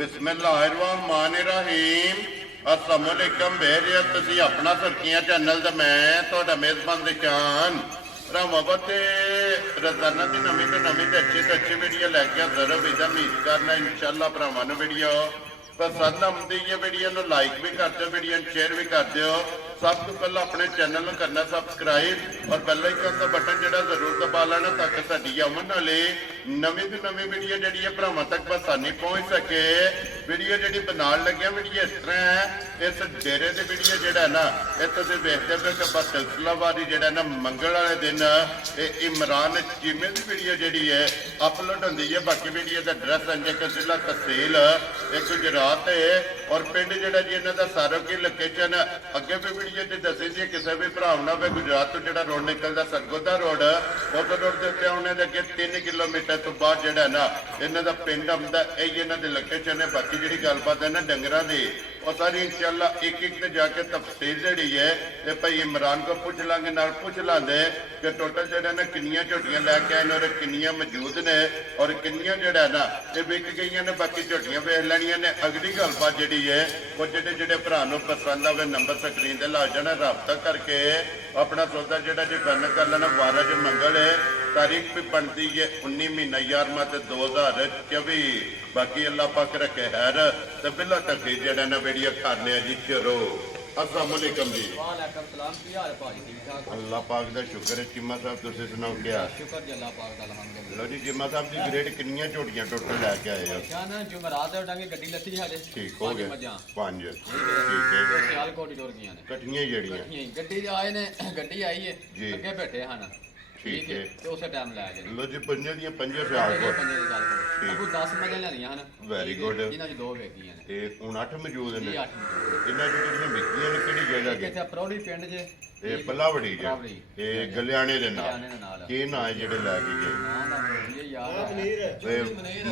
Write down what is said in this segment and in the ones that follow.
बिस्मिल्लाहिर्रहमानिर्रहीम अस्सलाम वालेकुम बेरिया तुसी अपना सुर्खियां चैनल ते मैं तुहाडा मेज़बान दिशान रामावत रोजाना की नवी तो अच्छी वीडियो लैके हाजिर हो विदा उम्मीद करना इंशाअल्लाह भरावां नूं वीडियो पसंद आती है वीडियो को लाइक भी कर दो वीडियो शेयर भी कर दो सब तो पहले अपने चैनल को करना सबसक्राइब और बेल आइकन का बटन जो जरूर दबा लेना ताकि साडी आने वाली नवी तो नवी वीडियो जी भरावां तक आसानी पहुँच सके वीडियो जी बना लगे वीडियो इस तरह है इस डेरे की वीडियो जोड़ा ना ये तुम देखते पे कि बस सिलसिलावारी जोड़ा ना मंगल वाले दिन इमरान चीमे की वीडियो जी है अपलोड होती है बाकी वीडियो का एड्रैस अंजे का जिला तहसील गुजरात है और पिंड जोड़ा जी इन्हों का सारा की लोकेशन अगे भी वीडियो जी दसी थी किसी भी भरा ना हो गुजरात तो जो रोड निकलता सरगोदा रोड उस रोड के उत्ते आने के अगे 3 किलोमीटर तो बाद जोड़ा ना इन्हों का पिंड आता यही इन्हों की लोकेशन है बाकी जी गलबात है ना डंगर की और सारी इंशाअल्लाह एक एक जाके तफसील जी है ये भाई इमरान को पूछ लांगे नाल पूछ लाते कि टोटल जो ना किनिया झोटियां लैके आए और किनिया मौजूद ने और किनिया जोड़ा ना ये विक गई ने बाकी झोटियां वेख लैनिया ने अगली गलबात जी है वो जो भरा पसंद आए नंबर स्क्रीन से ला जाना रबता करके अपना सौदा जोड़ा जी फाइनल कर लेना 12 जो मंगल है तारीख भी बनती है 19 महीना 11वां 2024 बाकी अल्लाह पाक रखे हैर तो बिला तक जरा ना वीडियो करने जी शुरू अस्सलाम वालेकुम जी वालेकुम सलाम की हाल भाजी ठीक ठाक अल्लाह पाक दा शुक्र है चिम्मा साहब तुसीं सुनाओ क्या शुक्र जी अल्लाह पाक दा अल्हम्दुलिल्लाह लो जी चिम्मा साहब दी ग्रेड कितनियां झोटियां टोटल लेके आए हो शान जुमरात दे डांगे गड्डी लस्सी हाले ठीक हो गया 5 ठीक है सियालकोट टुर गईयां ने कठियां जड़ियां गड्डी आए ने गड्डी आई है अगे बैठे हन ठीक है तो उस टाइम ला गए लो जी पंजे दी पंजे सियालकोट अब 10 मजे लेनियां हन वेरी गुड इन्हां च 2 वेखियां ने ते हुण 8 मौजूद ने जी 8 इन्हां ਜਿਹੜੀਆਂ ਵਿਕੀਆਂ ਨੇ ਕਿਹੜੀ ਜਗ੍ਹਾ ਇੱਥੇ ਤੇ ਪ੍ਰੌੜੀ ਪਿੰਡ ਜੇ ਇਹ ਪੱਲਾਵੜੀ ਜੀ ਇਹ ਗਲਿਆਣੇ ਦੇ ਗਲਿਆਣੇ ਦੇ ਨਾਲ ਨਾਲ। ਕੀ ਨਾਂ ਹੈ ਜਿਹੜੇ ਲੈ ਕੇ ਗਏ ਨਾਂ ਦਾ ਇਹ ਯਾਦ ਹੈ ਇਹ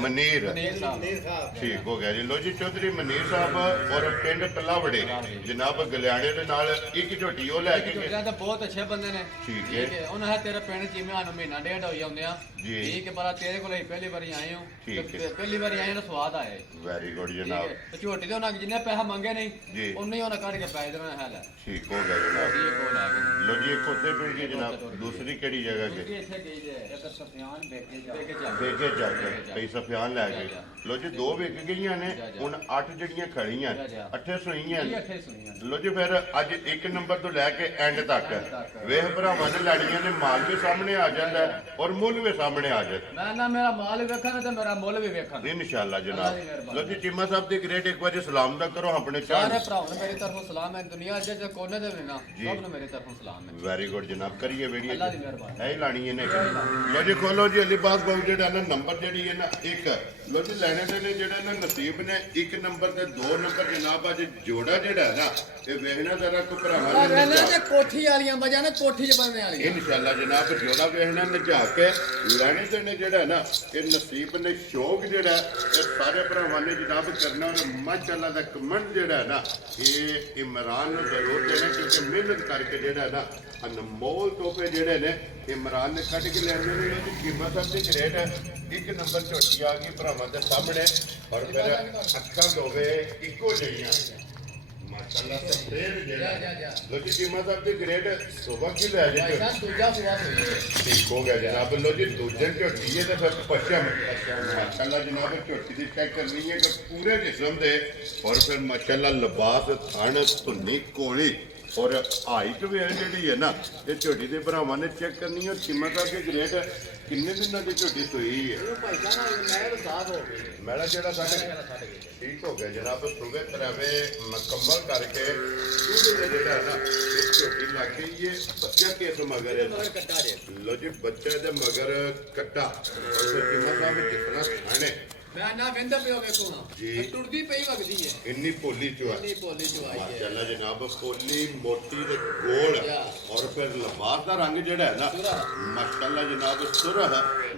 ਮਨੀਰ ਮਨੀਰ ਸਾਹਿਬ ਠੀਕ ਹੋ ਗਿਆ ਜੀ ਲੋ ਜੀ ਚੌਧਰੀ ਮਨੀਰ ਸਾਹਿਬ ਔਰ ਪਿੰਡ ਪੱਲਾਵੜੇ ਜਨਾਬ ਗਲਿਆਣੇ ਦੇ ਨਾਲ ਇੱਕ ਝੋਟੀ ਉਹ ਲੈ ਕੇ ਗਏ ਜਿਹੜਾ ਤਾਂ ਬਹੁਤ ਅੱਛੇ ਬੰਦੇ ਨੇ ਠੀਕ ਹੈ। ਉਹਨਾਂ ਹੈ ਤੇਰਾ ਪਿੰਡ ਜਿਵੇਂ ਸਾਨੂੰ ਮਹੀਨਾ ਡੇਢ ਹੋਈ ਆਉਂਦੇ ਆ ਜੀ। ਠੀਕ ਹੈ ਪਰ ਤੇਰੇ ਕੋਲ ਹੀ ਪਹਿਲੀ ਵਾਰੀ ਆਏ ਹਾਂ ਠੀਕ ਹੈ। ਪਹਿਲੀ ਵਾਰੀ ਆਏ ਨਾ ਸਵਾਦ ਆਏ ਵੈਰੀ ਗੁੱਡ ਠੀਕ ਜਨਾਬ ਹੈ ਤੇ ਝੋਟੀ ਦੇ ਉਹਨਾਂ ਜਿੰਨੇ ਪੈਸਾ ਮੰਗੇ ਜੀ। ਨਹੀਂ ਉਹਨੇ ਹੀ ਉਹਨਾਂ ਕੱਢ ਕੇ ਪੈਸੇ ਦੇਣਾ ਹੈ ਲੈ ਠੀਕ ਹੋ ਗਿਆ ਜਨਾਬ ਇਹ ਕੋਲ ਆ ਗਏ ਲੋ ਜੀ ਇੱਕ ਉੱਥੇ ਪਿੰਡ ਗਏ ਜਨਾਬ ਦੂਸਰੀ ਕਿਹੜੀ ਜਗ੍ਹਾ ਕਿਉਂਕਿ ਗਏ ਇੱਥੇ ਗਈ ਜੇ ਇੱਕ ਸਫਿਆਨ ਬੇਕੇ ਜਾ ਵੇਗੇ ਜਾ ਕੇ ਕਈ ਸਫਿਆਨ ਲੈ ਗਏ ਲੋ ਜੀ 2 ਵਿਕ ਗਈਆਂ ਨੇ ਹੁਣ 8 ਜਿਹੜੀਆਂ ਖੜੀਆਂ 8 ਸੂਈਆਂ ਨੇ ਇੱਥੇ ਸੁਣੀਆਂ ਲੋ ਜੀ ਫਿਰ ਅੱਜ 1 ਨੰਬਰ ਤੋਂ ਲੈ ਕੇ ਐਂਡ ਤੱਕ ਵੇਖ ਭਰਾਵਾਂ ਨੇ ਲੜੀਆਂ ਨੇ ਮਾਲ ਵੀ ਸਾਹਮਣੇ ਆ ਜਾਂਦਾ ਹੈ ਔਰ ਮੁੱਲ ਵੀ ਸਾਹਮਣੇ ਆ ਜਾਂਦਾ ਮੈਂ ਨਾ ਮੇਰਾ ਮਾਲ ਵੇਖਣਾ ਤੇ ਮੇਰਾ ਮੁੱਲ ਵੀ ਵੇਖਣਾ ਇਨਸ਼ਾਅੱਲਾ ਜਨਾਬ ਲੋ ਜੀ ਚੀਮਾ ਸਾਹਿਬ ਦੀ ਗ੍ਰੇਟ ਇੱਕ ਵਾਰੀ ਸਲਾਮ ਦਾ ਕਰੋ ਆਪਣੇ ਸਾਰੇ ਚਾਹ ਭਰਾਵਾਂ ਨੂੰ ਮੇਰੀ ਤਰਫੋਂ ਸਲਾਮ ਹੈ ਦੁਨੀਆ ਦੇ ਜੇ ਕੋਨੇ ਦੇ ਵੀ ਨਾ ਸਭ ਨੂੰ ਮੇਰੀ ਤਰਫੋਂ ਸਲਾਮ ਹੈ ਵੈਰੀ ਗੁੱਡ ਜਨਾਬ ਕਰੀਏ ਵੀਡੀਓ ਅੱਲਾ ਦੀ ਮਿਹਰਬਾਨੀ ਹੈ ਲਾਣੀ ਇਹਨੇ ਲੋ ਜੀ ਖੋਲੋ ਜੀ ਅਲੀਬਾਗ ਬਾਬੂ ਜਿਹੜਾ ਨਾ ਨੰਬਰ ਜਿਹੜੀ ਹੈ ਨਾ 1 ਲੋ ਜੀ ਲੈਣੇ ਦੇ ਨੇ ਜਿਹੜਾ ਨਾ ਨਸੀਬ ਨੇ 1 ਨੰਬਰ ਤੇ 2 ਨੰਬਰ ਜਨਾਬ ਅੱਜ ਜੋੜਾ ਜਿਹੜਾ ਹੈ ਨਾ ਇਹ ਵੇਖਣਾ ਜ਼ਰਾ ਕੋ ਭਰਾਵਾਂ ਨੇ ਇਹਨਾਂ ਦੇ ਕੋਠੀ ਵਾਲੀਆਂ ਵਜ੍ਹਾ ਨੇ ਕੋਠੀ ਚ ਬੰਨੇ ਵਾਲੀਆਂ ਇਨਸ਼ਾਅੱਲਾ ਜਨਾਬ ਜੋੜਾ ਵੇਖਣਾ ਨਜਾ ਕੇ ਲੈਣੇ ਦੇ ਨੇ ਜਿਹੜਾ ਨਾ ਇਹ ਨਸੀਬ ਨੇ ਸ਼ੌਕ ਜਿਹੜਾ ਇਹ ਸਾਰੇ ਭਰਾਵਾਂ ਨੇ ਜਨਾਬ ਕਰਨਾ ਔਰ ਮਾਸ਼ਾਅੱਲਾ ਦਾ ਕਮੈਂਟ ਜਿਹੜਾ ਨਾ ਇਹ ਇਮਰਾਨ ਨੂੰ ਜ਼ਰੂਰ ਦੇਣਾ ਕਿਉਂਕਿ ਮਿਹਨਤ ਕਰਕੇ ਜਿਹੜਾ ਨਾ ਅਨਮੋਲ ਤੋਹਫੇ ਜਿਹੜੇ ਨੇ ਇਮਰਾਨ ਨੇ ਕੱਢ ਕੇ ਲੈਣੇ ਨੇ ਇਹਦੀ ਕੀਮਤ ਆਪਣੀ ਗ੍ਰੇਟ 1 ਨੰਬਰ ਝੋਟੀ ਆ ਗਈ ਭਰਾਵਾਂ ਦੇ ਸਾਹਮਣੇ ਔਰ ਫਿਰ ਅੱਖਾਂ ਦੋਵੇ ਇੱਕੋ ਜਿਹੀਆਂ ਮਾਸ਼ਾਅੱਲਾ ਸਫੇਦ ਜਿਹੜਾ ਲੋ ਜੀ ਕੀਮਤ ਆਪਣੀ ਗ੍ਰੇਟ ਸੁਬਹ ਕੀ ਲੈ ਜੇ ਦੂਜਾ ਸਵਾਦ ਹੋਈ ਠੀਕ ਹੋ ਗਿਆ ਜਨਾਬ ਲੋ ਜੀ ਦੂਜੇ ਝੋਟੀ ਹੈ ਤੇ ਫਿਰ ਪਛਮ ਮਾਸ਼ਾਅੱਲਾ ਜਨਾਬ ਝੋਟੀ ਦੀ ਚੈੱਕ ਕਰਨੀ ਹੈ ਕਿ ਪੂਰੇ ਜਿਸਮ ਦੇ ਔਰ ਫਿਰ ਮਾਸ਼ਾਅੱਲਾ ਲਿਬਾਸ ਥਣ ਧੁੰਨੀ ਕੋਲੀ और हाइट भी है जी है ना ये झोटी के भरावां ने चेक करनी है कीमत के ग्रेट किन्ने दिनों की झोटी सोई है मैला जेड़ा साढ़े ठीक हो गया जनाब सुबह तरावे मुकम्मल करके जेड़ा है ना ये झोटी लग गई है बच्चा किस मगर है लो जी बच्चे दे मगर कट्टा और कीमत जितना खाने ਮੈਂ ਨਾ ਵਿੰਦਾ ਪਿਓ ਵੇਖੋ ਜੀ। ਟੁੱਟਦੀ ਪਈ ਵਗਦੀ ਹੈ इन्नी पोली चो है ਇੰਨੀ ਪੋਲੀ ਚ ਆਈ ਹੈ माशाल्लाह जनाब पोली मोटी ते गोल और फिर लिबास का रंग जेड़ा है ना माशाल्लाह जनाब सुरह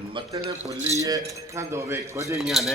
मत्थे ते फुल्ली है अखां दोवे इक्को जिहियां ने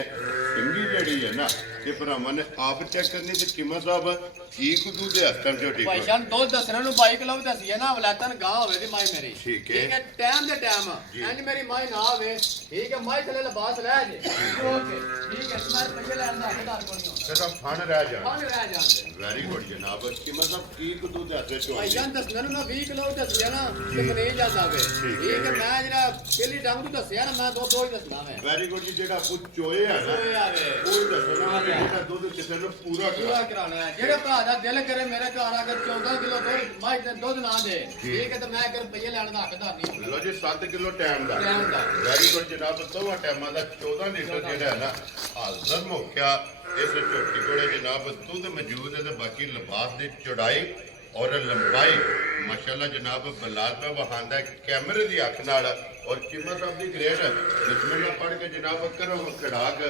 ਚੰਗੀ ਜਿਹੜੀ ਹੈ ਨਾ ਤੇ ਭਰਾਵਾਂ ਨੇ ਆਪ ਚੈੱਕ ਕਰਨੀ ਤੇ ਚੀਮਾ ਸਾਹਿਬ ਕੀ ਕੁਦੂ ਦੇ ਹੱਥਾਂ ਚੋਂ ਭਾਈ ਜਾਨ ਦੁੱਧ ਦੱਸਣਾ ਨੂੰ 22 ਕਿਲੋ ਦੱਸੀ ਹੈ ਨਾ ਵਲਾਤਨ ਗਾਂ ਹੋਵੇ ਦੀ ਮਾਈ ਮੇਰੀ ਠੀਕ ਹੈ। ਟਾਈਮ ਦੇ ਟਾਈਮ ਇੰਜ ਮੇਰੀ ਮਾਈ ਨਾ ਆਵੇ ਠੀਕ ਹੈ ਮਾਈ ਥਲੇ ਲਬਾਸ ਲੈ ਜੇ ਓਕੇ ਠੀਕ ਹੈ ਮੈਂ ਪਹਿਲੇ ਲੈਣ ਦਾ ਹੱਕਦਾਰ ਕੋਈ ਨਹੀਂ ਹੁੰਦਾ ਤੇ ਤਾਂ ਫਣ ਰਹਿ ਜਾ ਫਨ ਰਹਿ ਜਾਂਦੇ ਵੈਰੀ ਗੁੱਡ ਜਨਾਬ ਚੀਮਾ ਸਾਹਿਬ ਕੀ ਕੁਦੂ ਦੇ ਹੱਥਾਂ ਚੋਂ ਭਾਈ ਜਾਨ ਦੱਸਣਾ ਨੂੰ ਨਾ 20 ਕਿਲੋ ਦੱਸਿਆ ਨਾ ਤੇ ਨਹੀਂ ਜਾਂਦਾ ਵੇ ਠੀਕ ਹੈ ਮੈਂ ਜਿਹੜਾ ਪਹਿਲੀ ਡੰਗ ਨੂੰ ਦੱਸਿਆ ਨਾ ਮੈਂ ਦੋ ਹੀ ਦੱਸਣਾ ਮੈਂ ਵੈਰੀ ਗੁੱਡ ਜੀ ਜਿਹੜਾ ਕੁਝ ਚੋਏ ਆ ਨਾ ਹੋਏ ਆਵੇ ਉਹ ਹੀ ਦੱਸਣਾ ਵੀ ਜਿਹੜਾ ਦੁੱਧ ਕਿਸੇ ਨੂੰ ਪੂਰਾ ਪੂਰਾ ਕਰਾਣਾ ਹੈ ਜਿਹੜੇ ਭਰਾ ਦਾ ਦਿਲ ਕਰੇ ਮੇਰੇ ਘਰ ਅਗਰ 14 ਕਿਲੋ ਦੁੱਧ ਮਾਈ ਤੇ ਦੁੱਧ ਨਾ ਦੇ ਠੀਕ ਹੈ ਤੇ ਮੈਂ ਕਰ ਰੁਪਈਏ ਲੈਣ ਦਾ ਹੱਕਦਾਰ ਨਹੀਂ ਲੋ ਜੀ 7 ਕਿਲੋ ਟਾਈਮ ਦਾ ਟਾਈਮ ਦਾ। ਵੈਰੀ ਗੁੱਡ ਜਨਾਬ ਦੋਵਾਂ ਟਾਈਮਾਂ ਦਾ 14 ਲੀਟਰ ਜਿਹੜਾ ਹੈ ਨਾ ਹਾਜ਼ਰ ਮੁੱਕਿਆ ਇਸ ਝੋਟੀ ਕੋਲੇ ਜਨਾਬ ਦੁੱਧ ਮੌਜੂਦ ਹੈ ਤੇ ਬਾਕੀ ਲਿਬਾਸ ਦੀ ਚੌੜਾਈ ਔਰ ਲੰਬਾਈ ਮਾਸ਼ਾਅੱਲਾ ਜਨਾਬ ਬਲਾਲ ਪਾ ਵਹਾਂਦਾ ਕੈਮਰੇ ਦੀ ਅੱਖ ਨਾਲ ਔਰ ਚੀਮਾ ਸਾਹਿਬ ਦੀ ਗ੍ਰੇਟ ਬਿਸਮਿਲ੍ਲਾ ਪੜ੍ਹ ਕੇ ਜਨਾਬ ਕਰੋ ਖੜਾਕ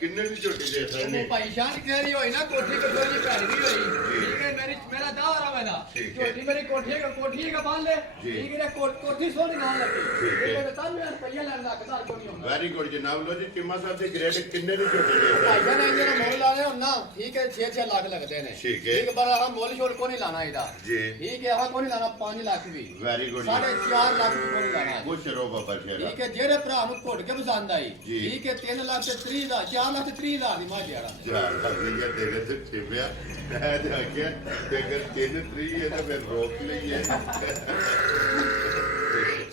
ਕਿੰਨੇ ਦੀ ਝੋਟੀ ਦੇ ਸਕਦੇ ਉਹ ਭਾਈ ਸ਼ਾਨ ਕਹਿ ਰਹੀ ਹੋਈ ਨਾ ਕੋਠੀ ਕੋਠੀ ਦੀ ਭੈਣ ਵੀ ਹੋਈ ਠੀਕ ਹੈ ਮੇਰਾ ਦਾਰ ਆ ਮੈਨਾ ਠੀਕ ਹੈ। ਕੋਠੀ ਮੇਰੀ ਕੋਠੀ ਦਾ ਬੰਨ ਲੈ ਜੀ। ਠੀਕ ਹੈ ਕੋਠੀ ਸੋਹਣੀ ਨਾ ਲੱਗੀ ਠੀਕ ਹੈ। ਠੀਕ ਹੈ ਤਾਂ ਮੈਂ ਰੁਪਈਆ ਲੈਣ ਦਾ ਹੱਕਦਾਰ ਕੋਈ ਨਹੀਂ ਹੁੰਦਾ ਵੈਰੀ ਗੁੱਡ ਜਨਾਬ ਲੋ ਜੀ ਚੀਮਾ ਸਾਹਿਬ ਦੀ ਗ੍ਰੇਟ ਕਿੰਨੇ ਦੀ ਝੋਟੀ ਦੇ ਸਕਦੇ ਭਾਈ ਜਾਨ ਜਿਹੜਾ ਮੁੱਲ ਲਾਣੇ ਹੁਣ ਨਾ ਠੀਕ ਹੈ 6 ਲੱਖ ਲੱਗਦੇ ਨੇ ਠੀਕ ਹੈ। ਠੀਕ ਪਰ ਆਹ ਮੁੱਲ ਛੋੜ ਕੋ ਨਹੀਂ ਲਾਣਾ ਇਹਦਾ ਜੀ। ਠੀਕ ਹੈ ਆਹ ਕੋ ਨਹੀਂ ਲਾਣਾ 5 ਲੱਖ ਵੀ ਵੈਰੀ ਗੁੱਡ 4.5 ਲੱਖ ਵੀ ਕੋ ਨਹੀਂ ਲਾਣਾ ਖੁਸ਼ ਰਹੋ ਬਾਬਾ ਸ਼ੇਰਾ ਠੀਕ ਹੈ ਜਿਹੜੇ ਭਰਾ ਨੂੰ ਘੁੱਟ ਕੇ ਪਸੰਦ ਆਈ ਜੀ। ਠੀਕ ਹੈ 3 ਲੱਖ ਤੇ 30 ਦਾ 4 ਲੱਖ ਤੇ 30 ਹਜ਼ਾਰ ਦੀ ਮਾਂ ਜਿਹੜਾ ਯਾਰ ਹੱਲੀ ਹੈ ਤੇਰੇ ਤੇ ਛਿਪਿਆ ਮੈਂ ਤੇ ਆਖਿਆ ਤੇ ਅਗਰ 3-3 ਹੈ ਤਾਂ ਫਿਰ ਰੋਕ ਲਈਏ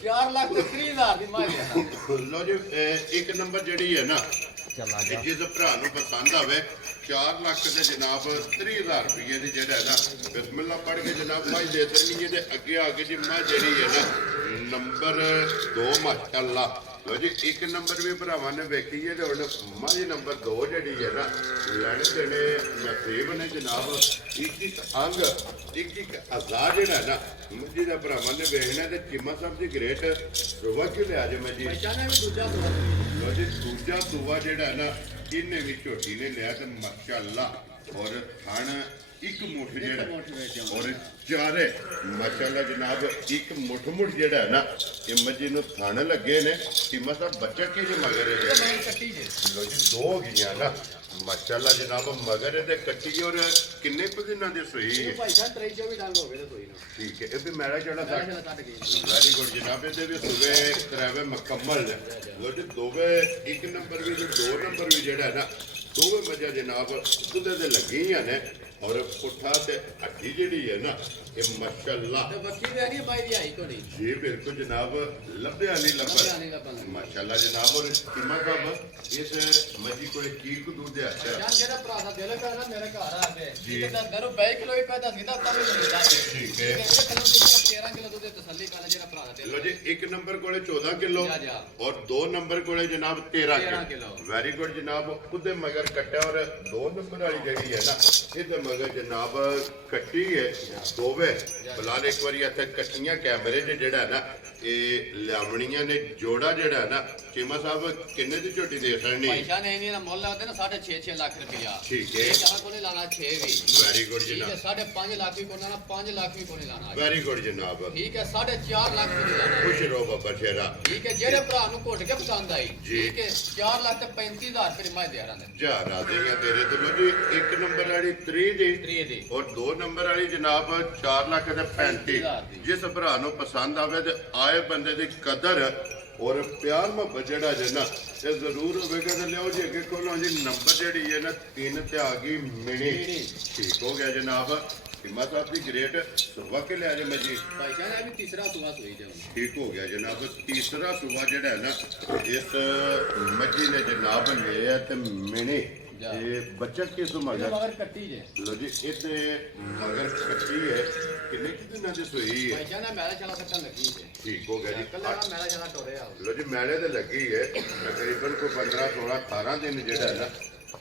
4 ਲੱਖ ਤੇ 30 ਹਜ਼ਾਰ ਦੀ ਮਾਂ ਜਿਹੜਾ ਲੋ ਜੀ ਇੱਕ ਨੰਬਰ ਜਿਹੜੀ ਹੈ ਨਾ ਚੱਲਾ ਇਹ ਜਿਸ ਭਰਾ ਨੂੰ ਪਸੰਦ ਆਵੇ 4 ਲੱਖ ਤੇ ਜਨਾਬ 30,000 ਰੁਪਏ ਦੀ ਜਿਹੜਾ ਹੈ ਨਾ ਬਿਸਮਿਲ੍ਲਾ ਪੜ੍ਹ ਕੇ ਜਨਾਬ ਮਾਈ ਦੇ ਦੇਣੀ ਹੈ ਤੇ ਅੱਗੇ ਆ ਕੇ ਜੀ ਮਾਂ ਜਿਹੜੀ ਹੈ ਨਾ ਨੰਬਰ 2 ਮਾਸ਼ਾਅੱਲਾ ਲੋ ਜੀ ਇੱਕ ਨੰਬਰ ਵੀ ਭਰਾਵਾਂ ਨੇ ਵੇਖੀ ਹੈ ਤੇ ਹੁਣ ਮਾਂ ਜੀ ਨੰਬਰ 2 ਜਿਹੜੀ ਹੈ ਨਾ ਲੈਣ ਦੇਣੇ ਨਸੀਬ ਨੇ ਜਨਾਬ ਇੱਕ ਅੰਗ ਇੱਕ ਅਜ਼ਾ ਜਿਹੜਾ ਹੈ ਨਾ ਮੁੱਢੀ ਦਾ ਭਰਾਵਾਂ ਨੇ ਵੇਖਣਾ ਤੇ ਚੀਮਾ ਸਾਹਿਬ ਦੀ ਗ੍ਰੇਟ ਰੁਵਾ ਕਿਉਂ ਲਿਆ ਜੇ ਮੈਂ ਜੀ ਪਹਿਚਾਨਿਆ ਵੀ ਦੂਜਾ ਸਵਾਲ ਲੋ ਜੀ ਦੂਜਾ ਸੂਆ ਜਿਹੜਾ ਹੈ ਨਾ ਇਹਨੇ ਵੀ ਝੋਟੀ ਨੇ ਲਿਆ ਤੇ ਮਾਸ਼ਾਅੱਲਾ ਔਰ ਥਣ ਇੱਕ ਮੁੱਠ ਜਿਹੜਾ ਔਰ ਚਾਰੇ ਮਾਸ਼ਾਅੱਲਾ ਜਨਾਬ ਇੱਕ ਮੁੱਠ ਜਿਹੜਾ ਹੈ ਨਾ ਇਹ ਮੱਝੀ ਨੂੰ ਥਣ ਲੱਗੇ ਨੇ ਚੀਮਾ ਸਾਹਿਬ ਬੱਚਾ ਕੀ ਜੇ ਮਗਰ ਹੈ ਮੈਂ ਕੱਟੀ ਜੇ ਲੋ ਜੀ ਦੋ ਗਈਆਂ ਨਾ ਮਾਸ਼ਾਅੱਲਾ ਜਨਾਬ ਮਗਰ ਇਹਦੇ ਕੱਟੀ ਔਰ ਕਿੰਨੇ ਕੁ ਦਿਨਾਂ ਦੀ ਸੂਈ ਹੈ ਇਹ ਭਾਈ ਸਾਹਿਬ 23 ਡੰਗ ਹੋਵੇ ਤਾਂ ਕੋਈ ਨਾ ਠੀਕ ਹੈ ਇਹ ਵੀ ਮੈਰਾ ਚੜਾ ਮੈਂ ਸਕਦਾ ਚਲਾ ਕੱਟ ਗਈ ਵੈਰੀ ਗੁੱਡ ਜਨਾਬ ਇਹਦੇ ਵੀ ਸੁਬੇ ਕਰਾਵੇ ਮੁਕੰਮਲ ਨੇ ਲੋ ਜੀ ਦੋਵੇਂ ਇੱਕ ਨੰਬਰ ਵੀ ਤੇ 2 ਨੰਬਰ ਵੀ ਜਿਹੜਾ ਹੈ ਨਾ ਦੋਵੇਂ ਮੱਝਾਂ ਜਨਾਬ ਦੁੱਧ ਦੇ ਲੱਗੀਆਂ ਨੇ ਔਰ ਪੁੱਠਾ ਤੇ ਹੱਡੀ ਜਿਹੜੀ ਹੈ ਨਾ ਇਹ ਮਾਸ਼ਾਅੱਲਾ ਤੇ ਬੱਕੀ ਦੇ ਨਹੀਂ ਬਾਈ ਦੀ ਆਈ ਕੋਈ ਨਹੀਂ ਜੀ ਬਿਲਕੁਲ ਜਨਾਬ ਲੱਭਿਆ ਨਹੀਂ ਲੱਭਿਆ ਲੱਭਾ ਨਹੀਂ ਲੱਭਾ ਮਾਸ਼ਾਅੱਲਾ ਜਨਾਬ ਔਰ ਕੀਮਾ ਸਾਹਿਬ ਇਸ ਮੱਝੀ ਕੋਲੇ ਕੀ ਕੁ ਦੁੱਧ ਹੈ ਅੱਛਾ ਜਾਂ ਜਿਹੜਾ ਭਰਾ ਦਾ ਦਿਲ ਕਰਨਾ ਮੇਰੇ ਘਰ ਆ ਕੇ ਜੀ। ਠੀਕ ਹੈ 10 ਰੁਪਏ ਕਿਲੋ ਹੀ ਪੈਦਾ ਸੀਦਾ ਤਾਂ ਵੀ ਮਿਲਦਾ ਹੈ ਠੀਕ ਹੈ। ਇਹ ਕਿਲੋ 13 ਕਿਲੋ ਦੁੱਧ ਦੀ ਤਸੱਲੀ ਕਰ ਜਿਹੜਾ ਭਰਾ ਦਾ ਦਿਲ ਲੋ ਜੀ ਇੱਕ ਨੰਬਰ ਕੋਲੇ 14 ਕਿਲੋ ਜਾ, ਜਾ। ਔਰ 2 ਨੰਬਰ ਕੋਲੇ ਜਨਾਬ 13 13 ਕਿਲੋ ਕਿਲੋ। ਵੈਰੀ ਗੁੱਡ ਜਨਾਬ ਉਹਦੇ ਮਗਰ ਕੱਟਿਆ ਔਰ 2 ਨੰਬਰ ਵਾਲੀ ਜਿਹੜੀ ਹੈ ਨਾ ਇਹਦੇ ਮਗਰ ਜਨਾਬ ਕੱਟੀ ਹੈ ਦੋਵੇਂ ਬਲਾਲ ਇੱਕ ਵਾਰੀ ਇੱਥੇ ਕੱਟੀਆਂ ਕੈਮਰੇ 'ਚ ਜਿਹੜਾ ਹੈ ਨਾ ਇਹ ਲਿਆਵਣੀਆਂ ਨੇ ਜੋੜਾ ਜਿਹੜਾ ਹੈ ਨਾ ਚੀਮਾ ਸਾਹਿਬ ਕਿੰਨੇ ਦੀ ਝੋਟੀ ਦੇ ਸਕਣੀ ਪੈਸਾ ਨੇ ਇਹਦਾ ਮੁੱਲ ਲੱਗਦੇ ਨਾ 6.5 ਲੱਖ ਰੁਪਇਆ ਠੀਕ ਹੈ। ਇਹ ਜਹਾਂ ਕੋਨੇ ਲਾਣਾ 6 ਵੀ ਵੈਰੀ ਗੁੱਡ ਠੀਕ ਹੈ ਜਨਾਬ 5.5 ਲੱਖ ਵੀ ਕੋਨੇ ਲਾਣਾ 5 ਲੱਖ ਵੀ ਕੋਨੇ ਲਾਣਾ ਵੈਰੀ ਗੁੱਡ ਜਨਾਬ ਠੀਕ ਹੈ 4.5 ਲੱਖ ਵੀ ਨਹੀਂ ਲਾਣਾ ਖੁਸ਼ ਰਹੋ ਬਾਬਾ ਸ਼ੇਰਾ ਠੀਕ ਹੈ ਜਿਹੜੇ ਭਰਾ ਨੂੰ ਘੁੱਟ ਕੇ ਪਸੰਦ ਆਈ ਜੀ। ਠੀਕ ਹੈ 4 ਲੱਖ ਤੇ 35,000 ਰੁਪਏ ਮੈਂ ਦੇ ਰਾਂ ਜਾ ਰਾਜ਼ੀਆਂ ਤੇਰੇ ਤੋਂ ਲੋ ਜੀ ਇੱਕ ਨੰਬਰ ਵਾਲੀ 3 ਦੀ 3 ਦੀ ਔਰ 2 ਨੰਬਰ ਵਾਲੀ ਜਨਾਬ 4 ਲੱਖ ਤੇ 35 ਜਿਸ ਭਰਾ ਨੂੰ ਪਸੰਦ ਆਵੇ ਤੇ ਆਏ ਬੰਦੇ ਦੀ ਕਦਰ ਔਰ ਪਿਆਰ ਮੁਹੱਬਤ ਜਿਹੜਾ ਜੇ ਨਾ ਇਹ ਜ਼ਰੂਰ ਹੋਵੇਗਾ ਤੇ ਲਿਓ ਜੀ ਅੱਗੇ ਕੋਲੋਂ ਜੀ ਨੰਬਰ ਜਿਹੜੀ ਹੈ ਨਾ 3 ਤੇ ਆ ਗਈ ਮਿਣੀ ਠੀਕ ਹੋ ਗਿਆ ਜਨਾਬ ਹਿੰਮਾ ਸਾਹਿਬ ਦੀ ਗ੍ਰੇਟ ਸੁਬਾ ਕੇ ਲਿਆ ਜੇ ਮੈਂ ਜੀ ਭਾਈ ਜਾਨ ਇਹ ਵੀ ਤੀਸਰਾ ਸੁਆ ਸੋਈ ਜਾਉਂ ਠੀਕ ਹੋ ਗਿਆ ਜਨਾਬ ਤੀਸਰਾ ਸੁਬਾ ਜਿਹੜਾ ਹੈ ਨਾ ਇਸ ਮੱਝੀ ਨੇ ਜਨਾਬ ਲਿਆ ਤੇ ਮਿਣੀ ਇਹ ਬੱਚਾ ਕਿਸ ਤੋਂ ਮਗਰ ਮਗਰ ਕੱਟੀ ਜੇ ਲੋ ਜੀ ਇਹਦੇ ਮਗਰ ਕੱਟੀ ਹੈ ਕਿੰਨੇ ਕਿ ਦਿਨਾਂ ਦੀ ਸੋਈ ਹੈ ਭਾਈ ਜਾਨ ਮੈਲਾ ਚਲਾ ਕੱਟਣ ਲੱਗੀ ਜੇ ਠੀਕ ਹੋ ਗਿਆ ਜੀ ਕੱਲਾ ਮੈਲਾ ਚਲਾ ਟੋਰਿਆ ਲੋ ਜੀ ਮੈਲੇ ਤੇ ਲੱਗੀ ਹੈ ਤਕਰੀਬਨ ਕੋਈ 15 16 18 ਦਿਨ ਜਿਹੜਾ ਹੈ ਨਾ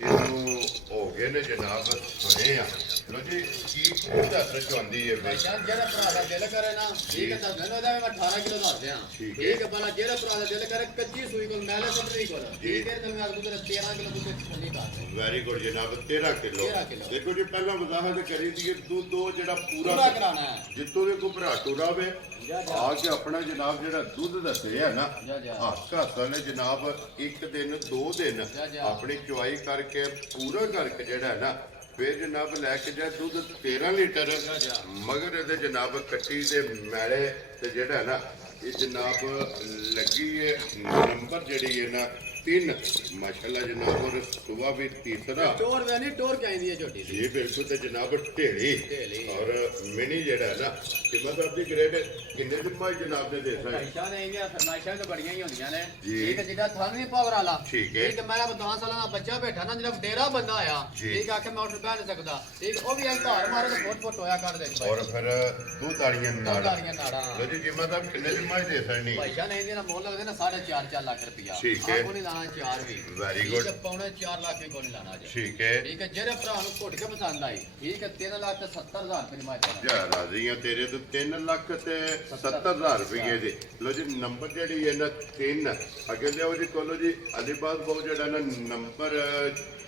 ਇਹਨੂੰ ਹੋ ਗਏ ਨੇ ਜਨਾਬ ਸੁਣੇ ਆ ਲੋ ਜੀ ਕੀ ਉਹਦਾ ਸਚਾਉਂਦੀ ਹੈ ਬਈ ਭਾਈਜਾਨ ਜਿਹੜਾ ਭਰਾ ਦਾ ਦਿਲ ਕਰੇ ਨਾ ਠੀਕ ਹੈ ਤਾਂ ਮੈਨੂੰ ਇਹਦਾ ਮੈਂ 18 ਕਿਲੋ ਦੱਸ ਦਿਆਂ ਠੀਕ ਹੈ। ਠੀਕ ਹੈ ਭਲਾ ਜਿਹੜਾ ਭਰਾ ਦਾ ਦਿਲ ਕਰੇ ਕੱਚੀ ਸੂਈ ਕੋਲ ਮੈਲੇ ਸੱਟਣੀ ਕੋਲ ਠੀਕ ਹੈ ਤੇ ਮੈਂ ਅਗੂ 13 ਕਿਲੋ ਦੁੱਧ ਥੱਲੇ ਕਰ ਦੇ ਵੈਰੀ ਗੁੱਡ ਜਨਾਬ 13 ਕਿਲੋ 13 ਕਿਲੋ। ਦੇਖੋ ਜੀ ਪਹਿਲਾਂ ਵਜ਼ਾਹਤ ਕਰੀ ਦੀ ਦੁੱਧ ਉਹ ਜਿਹੜਾ ਪੂਰਾ ਪੂਰਾ ਕਰਾਣਾ ਹੈ ਜਿੱਤੋਂ ਦੇ ਕੋ ਭਰਾ ਟੋਰਾ ਵੇ ਜਾ ਜਾ ਆ ਕੇ ਆਪਣਾ ਜਨਾਬ ਜਿਹੜਾ ਦੁੱਧ ਦੱਸਿਆ ਨਾ ਜਾ ਜਾ ਹਾਸਾ ਨੇ ਜਨਾਬ ਇੱਕ ਦਿਨ 2 ਦਿਨ ਜਾ ਜਾ। ਆਪਣੀ ਚੁਆਈ ਕਰਕੇ ਪੂਰਾ ਕਰਕੇ ਜਿਹੜਾ ਹੈ ਨਾ ਫਿਰ ਜਨਾਬ ਲੈ ਕੇ ਜਾ ਦੁੱਧ 13 ਲੀਟਰ ਜਾ। ਮਗਰ ਇਹਦੇ ਜਨਾਬ ਕੱਟੀ ਦੇ ਮੈਲੇ ਤੇ ਜਿਹੜਾ ਹੈ ਨਾ ਇਹ ਜਨਾਬ ਲੱਗੀ ਹੈ ਨੰਬਰ ਜਿਹੜੀ ਹੈ ਨਾ 3 ਮਾਸ਼ਾਅੱਲਾ ਜਨਾਬ ਔਰ ਸੁਬਹ ਵੀ ਤੀਸਰਾ ਟੋਰ ਵੇ ਨਹੀਂ ਟੋਰ ਕਹਿੰਦੀ ਹੈ ਛੋਟੀ ਦੀ ਇਹ ਬਿਲਕੁਲ ਤੇ ਜਨਾਬ ਢੇਲੀ ਢੇਲੀ। ਔਰ ਮਿਨੀ ਜਿਹੜਾ ਹੈ ਨਾ ਕਿ ਮਤਲਬ ਦੀ ਗ੍ਰੇਡ ਕਿੰਨੇ ਦਿਮਾਗ ਜਨਾਬ ਦੇ ਦੇ ਸਕਦੇ ਭਾਈਜਾਨ ਇਹਦੀਆਂ ਫਰਮਾਇਸ਼ਾਂ ਤਾਂ ਬੜੀਆਂ ਹੀ ਹੁੰਦੀਆਂ ਨੇ ਜੀ। ਠੀਕ ਹੈ ਜਿਹੜਾ ਥਾਂ ਨਹੀਂ ਪਾਵਰ ਵਾਲਾ ਠੀਕ ਹੈ। ਠੀਕ ਹੈ ਮੇਰਾ 10 ਸਾਲਾਂ ਦਾ ਬੱਚਾ ਬੈਠਾ ਨਾ ਜਿਹੜਾ ਡੇਰਾ ਬੰਦਾ ਆਇਆ ਜੀ। ਠੀਕ ਆ ਕੇ ਮੈਂ ਉੱਠ ਬਹਿ ਨਹੀਂ ਸਕਦਾ ਠੀਕ ਉਹ ਵੀ ਐਂ ਘਰ ਮਾਰੇ ਤੇ ਫੁੱਟ ਫੁੱਟ ਹੋਇਆ ਕਰ ਦੇ ਔਰ ਫਿਰ ਦੁੱਧ ਵਾਲੀਆਂ ਨਾੜਾਂ ਦਾੜੀਆਂ ਨਾੜਾਂ ਲੋ ਜੀ ਜਿਵੇਂ ਤਾਂ ਕਿੰਨੇ ਦਿਮਾਗ ਦੇ ਸਕਣੀ ਭਾਈਜਾਨ ਇਹਦੇ ਨਾਲ ਮੁੱਲ ਲੱਗਦੇ ਨਾ 4.5 ਲੱਖ ਰੁਪਇਆ ਠੀਕ ਹੈ। ਆਪੋ ਨਹੀਂ ਲਾਣਾ 4 ਵੀ Very ਠੀਕ good। ਹੈ, ਪੌਣੇ 4 ਲੱਖ ਵੀ ਕੋਈ ਨਹੀਂ ਲਾਣਾ ਜੀ ਠੀਕ ਹੈ ਠੀਕ ਹੈ ਜਿਹੜੇ ਭਰਾ ਨੂੰ ਘੁੱਟ ਕੇ ਪਸੰਦ ਆਈ ਠੀਕ ਹੈ 3 ਲੱਖ ਤੇ 70,000 ਰੁਪਏ ਦੀ ਮਾਜਾ ਜਾ ਰਾਜ਼ੀਆਂ ਤੇਰੇ ਤੋਂ 3 ਲੱਖ ਤੇ 70,000 ਰੁਪਏ ਦੇ ਲੋ ਜੀ ਨੰਬਰ ਜਿਹੜੀ ਹੈ ਨਾ 3 ਅੱਗੇ ਲਿਆਓ ਜੀ ਕੋਲੋ ਜੀ ਅਲੀਬਾਗ ਬਹੁ ਜਿਹੜਾ ਨਾ ਨੰਬਰ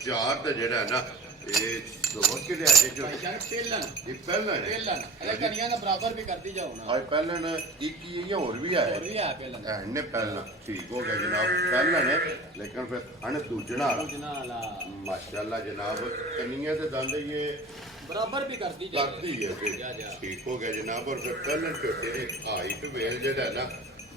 4 ਤੇ ਜਿਹੜਾ ਨਾ ਇਹ ਸੋਚ ਕੇ ਲਿਆ ਜੇ ਜੋ ਭਾਈਜਾਨ ਪਹਿਲਣ ਇਹ ਪਹਿਲਾਂ ਨੇ ਪਹਿਲਣ ਇਹ ਕਣੀਆਂ ਦਾ ਬਰਾਬਰ ਵੀ ਕਰਦੀ ਜਾਓ ਨਾ ਅੱਜ ਪਹਿਲਾਂ ਇੱਕ ਹੀ ਹੋਰ ਵੀ ਹੋਰ ਆਇਆ ਵੀ ਆ ਪਹਿਲਣ ਇਹਨੇ ਪਹਿਲਾਂ ਠੀਕ ਹੋ ਗਿਆ ਜਨਾਬ ਪਹਿਲਾਂ ਨੇ ਲੇਕਿਨ ਫਿਰ ਅਣ ਦੂਜਣਾ ਜਨਾ ਲਾ ਮਾਸ਼ਾਅੱਲਾ ਜਨਾਬ ਕੰਨੀਆਂ ਤੇ ਦੰਦ ਇਹ ਬਰਾਬਰ ਵੀ ਕਰਦੀ ਜਾ ਲੱਗਦੀ ਹੈ ਫਿਰ ਜਾ ਜਾ ਠੀਕ ਹੋ ਗਿਆ ਜਨਾਬ ਔਰ ਫਿਰ ਪਹਿਲਾਂ ਝੋਟੇ ਦੀ ਹਾਈਟ ਵੇਲ ਜਿਹੜਾ ਨਾ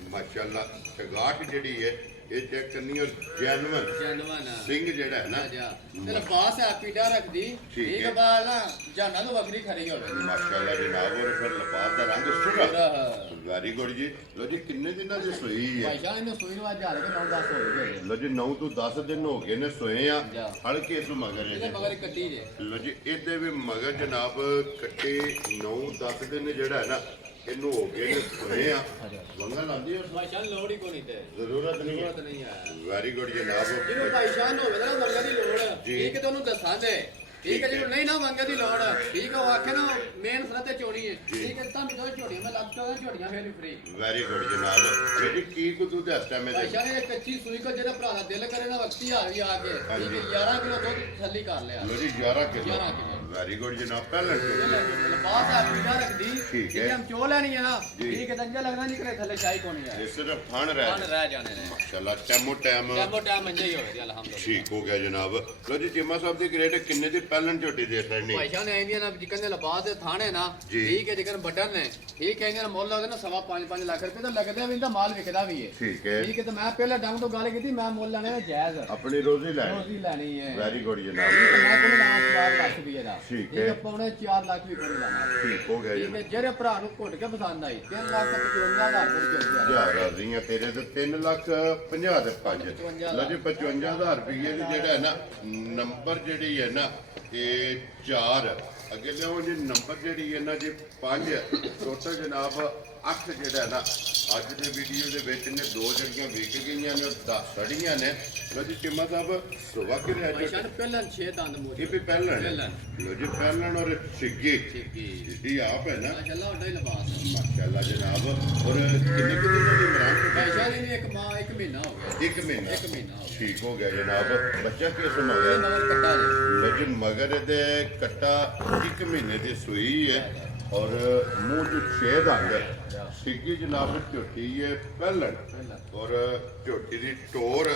ਮਾਸ਼ਾਅੱਲਾ ਚਗਾਟ ਜਿਹੜੀ ਹੈ ਇਹ ਚੈੱਕ ਕਰਨੀ ਔਰ ਜੈਨੂਅਨ ਜਨਵਨ ਸਿੰਘ ਜਿਹੜਾ ਹੈ ਨਾ ਜਾ ਤੇ ਬਾਸ ਹੈ ਪੀੜਾ ਰੱਖਦੀ ਠੀਕ ਠੀਕ ਹੈ। ਬਾਲ ਨਾ ਜਾਨਾ ਤੋਂ ਵੱਖਰੀ ਖੜੀ ਹੋਵੇ ਮਾਸ਼ਾਅੱਲਾ ਜਨਾਬ ਔਰ ਫਿਰ ਲਪਾਸ ਦਾ ਰੰਗ ਸੁਰਾ ਪੂਰਾ ਵੈਰੀ ਗੁੱਡ ਜੀ ਲੋ ਜੀ ਕਿੰਨੇ ਦਿਨਾਂ ਦੀ ਸੋਈ ਹੈ ਭਾਈ ਜਾਨ ਇਹਨੂੰ ਸੂਈ ਨੂੰ ਅੱਜ ਹਾਲ ਕੇ 9-10 ਹੋ ਗਏ ਲੋ ਜੀ 9 ਤੋਂ 10 ਦਿਨ ਹੋ ਗਏ ਨੇ ਸੋਏ ਆ ਜਾ। ਹਲਕੇ ਇਸ ਮਗਰ ਇਹਦੇ ਇਹਦੇ ਮਗਰ ਕੱਟੀ ਜੇ ਲੋ ਜੀ ਇਹਦੇ ਵੀ ਮਗਰ ਜਨਾਬ ਕੱਟੇ 9-10 ਦਿਨ ਜਿਹੜਾ ਹੈ ਨਾ ਇਹਨੂੰ ਹੋ ਗਏ ਨੇ ਸੋਏ ਆ ਵੰਗਾ ਲਾਂਦੀ ਉਸ ਭਾਈ ਜਾਨ ਲੋੜ ਹੀ ਕੋਈ ਨਹੀਂ ਤੇ ਜ਼ਰੂਰਤ ਨਹੀਂ ਜ਼ਰੂਰਤ ਹੈ ਨਹੀਂ ਹੈ ਵੈਰੀ ਗੁੱਡ ਜਨਾਬ ਜਿਹਨੂੰ ਭਾਈ ਜਾਨ ਹੋਵੇ ਨਾ ਮੰਗਿਆ ਦੀ ਲੋੜ ਜੀ। ਠੀਕ ਹੈ ਤੁਹਾਨੂੰ ਦੱਸਾਂ ਦੇ ਠੀਕ ਹੈ ਜਿਹਨੂੰ ਨਹੀਂ ਨਾ ਮੰਗਿਆ ਦੀ ਲੋੜ ਠੀਕ ਹੈ ਉਹ ਆਖੇ ਨਾ ਮੇਨ ਸਰਾ ਤੇ ਚੋਣੀ ਹੈ ਜੀ। ਠੀਕ ਹੈ ਤਾਂ ਦੋ ਝੋੜੀਆਂ ਮੈਂ ਲੱਗ ਚੋਂ ਝੋੜੀਆਂ ਫੇਰ ਵੀ ਫ੍ਰੀ ਵੈਰੀ ਗੁੱਡ ਜਨਾਬ ਜਿਹੜੀ ਕੀ ਕੁ ਤੂੰ ਇਸ ਟਾਈਮ ਭਾਈ ਦੇ ਜਾਨ ਇਹ ਕੱਚੀ ਸੂਈ ਕੋ ਜਿਹੜਾ ਭਰਾ ਦਾ ਦਿਲ ਕਰੇ ਨਾ ਵਕਤੀ ਆ ਵੀ ਆ ਕੇ ਠੀਕ ਹੈ 11 ਕਿਲੋ ਦੁੱਧ ਥੱਲੀ ਕਰ ਲਿਆ ਲੋ ਜੀ 11 ਕਿਲੋ 11 ਕਿਲੋ। ਵੈਰੀ ਗੁੱਡ ਜਨਾਬ ਪਹਿਲਾਂ ਤੋਂ ਬਾਸ ਆ ਪੀੜਾ ਰੱਖਦੀ ਠੀਕ ਹੈ। ਹਮ ਚੋ ਲੈਣੀ ਹੈ ਨਾ ਜੀ। ਠੀਕ ਹੈ ਤਾਂ ਲੱਗਦਾ ਨਹੀਂ ਕਰੇ ਥੱਲੇ ਚਾਈ ਕੋਣੀ ਹੈ ਇਹ ਸਿਰਫ ਫਣ ਕੌਣ ਰਹਿ ਰਹਿ ਜਾਣੇ ਨੇ ਮਾਸ਼ਾਅੱਲਾ ਟੈਮੋ ਟੈਮ ਟੈਮੋ ਟੈਮ ਮੰਜੇ ਹੀ ਹੋਵੇ ਜੀ ਅਲਹਮਦੁਲਿਲਾ ਠੀਕ ਹੋ ਗਿਆ ਜਨਾਬ ਲੋ ਜੀ ਚੀਮਾ ਸਾਹਿਬ ਦੀ ਗ੍ਰੇਡ ਕਿੰਨੇ ਦੀ ਪਹਿਲਾਂ ਝੋਟੀ ਦੇ ਰਹਿਣੀ ਭਾਈ ਸਾਹਿਬ ਨੇ ਆਈਆਂ ਨਾ ਜਿਕਨ ਦੇ ਲਬਾਸ ਦੇ ਥਾਣੇ ਨਾ ਜੀ। ਠੀਕ ਹੈ ਜਿਕਨ ਵੱਡਣ ਨੇ ਠੀਕ ਹੈ ਇਹਨਾਂ ਦਾ ਮੁੱਲ ਲੱਗਦਾ ਨਾ 5.5 ਲੱਖ ਰੁਪਏ ਤਾਂ ਲੱਗਦਾ ਵੀ ਇਹਦਾ ਮਾਲ ਵਿਕਦਾ ਵੀ ਹੈ ਠੀਕ ਹੈ ਠੀਕ ਹੈ ਤਾਂ ਮੈਂ ਪਹਿਲਾਂ ਡੰਗ ਤੋਂ ਗੱਲ ਕੀਤੀ ਮੈਂ ਮੁੱਲ ਲੈਣੇ ਨੇ ਜਾਇਜ਼ ਆਪਣੀ ਰੋਜ਼ੀ ਲੈ ਰੋਜ਼ੀ ਲੈਣੀ ਹੈ ਵੈਰੀ ਗੁੱਡ ਠੀਕ ਜਨਾਬ ਹੈ ਮੈਂ ਕੋਲ ਲਾਣਾ 4 ਲੱਖ ਰੁਪਏ ਦਾ ਠੀਕ ਠੀਕ ਹੈ। ਹੈ ਪੌਣੇ 4 ਲੱਖ ਵੀ ਕੋਲ ਲਾਣਾ ਠੀਕ ਹੋ ਗਿਆ ਠੀਕ ਜਨਾਬ ਹੈ ਜਿਹੜੇ ਭਰਾ ਨੂੰ ਘੁੱਟ ਕੇ ਪਸੰਦ ਆਈ 3 ਲੱਖ 55,000 ਰੁਪਏ ਜਾ ਰਾਜ਼ੀਆਂ ਤੇਰੇ ਤੇ 3 ਲੱਖ 50 ਦੇ 5 ਲੋ ਜੀ 55,000 ਰੁਪਏ ਦੀ ਜਿਹੜਾ ਹੈ ਨਾ ਨੰਬਰ ਜਿਹੜੀ ਹੈ ਨਾ ਇਹ 4 ਅੱਗੇ ਲਿਆਓ ਜੀ ਨੰਬਰ ਜਿਹੜੀ ਹੈ ਨਾ ਜੀ 5 ਟੋਟਲ ਜਨਾਬ 8 ਜਿਹੜਾ ਹੈ ਨਾ ਅੱਜ ਦੇ ਵੀਡੀਓ ਦੇ ਵਿੱਚ ਨੇ 2 ਜਿਹੜੀਆਂ ਵਿਕ ਗਈਆਂ ਨੇ 10 ਸੜੀਆਂ ਨੇ ਲੋ ਜੀ ਚੀਮਾ ਸਾਹਿਬ ਸੁਬਾ ਕਿ ਰਿਹਾ ਭਾਈ ਸਾਹਿਬ ਪਹਿਲਾਂ 6 ਦੰਦ ਮੋਟੇ ਇਹ ਵੀ ਪਹਿਲਾਂ ਨੇ ਪਹਿਲਾਂ। ਲੋ ਜੀ ਪਹਿਲਾਂ ਔਰ ਸਿੱਗੀ ਠੀਕ ਜਿਹੜੀ ਆਪ ਹੈ ਨਾ ਮਾਸ਼ਾਅੱਲਾ ਉਹਦਾ ਹੀ ਲਿਬਾਸ ਹੈ ਮਾਸ਼ਾਅੱਲਾ ਜਨਾਬ ਔਰ ਕਿੰਨੇ ਕਿੰਨੇ ਦੀ ਮਰਾਂ ਭਾਈ ਸਾਹਿਬ ਇਹਨੂੰ ਇੱਕ ਮਾਹ 1 ਮਹੀਨਾ ਹੋ ਗਿਆ 1 ਮਹੀਨਾ 1 ਮਹੀਨਾ ਹੋ ਗਿਆ ਠੀਕ ਹੋ ਗਿਆ ਜਨਾਬ ਬੱਚਾ ਕਿਸ ਇਹ ਮਗਰ ਮਗਰ ਕੱਟਾ ਜੇ ਲੇਕਿਨ ਮਗਰ ਦੇ ਕੱਟਾ 1 ਮਹੀਨੇ ਦੀ ਸੂਈ ਹੈ ਔਰ ਮੂੰਹ ਚ ਛੇਦ ਆਂਦਾ ਸਿੱਗੀ ਜਨਾਬ ਝੋਟੀ ਹੈ ਪਹਿਲਣ ਔਰ ਝੋਟੀ ਦੀ ਟੋਰ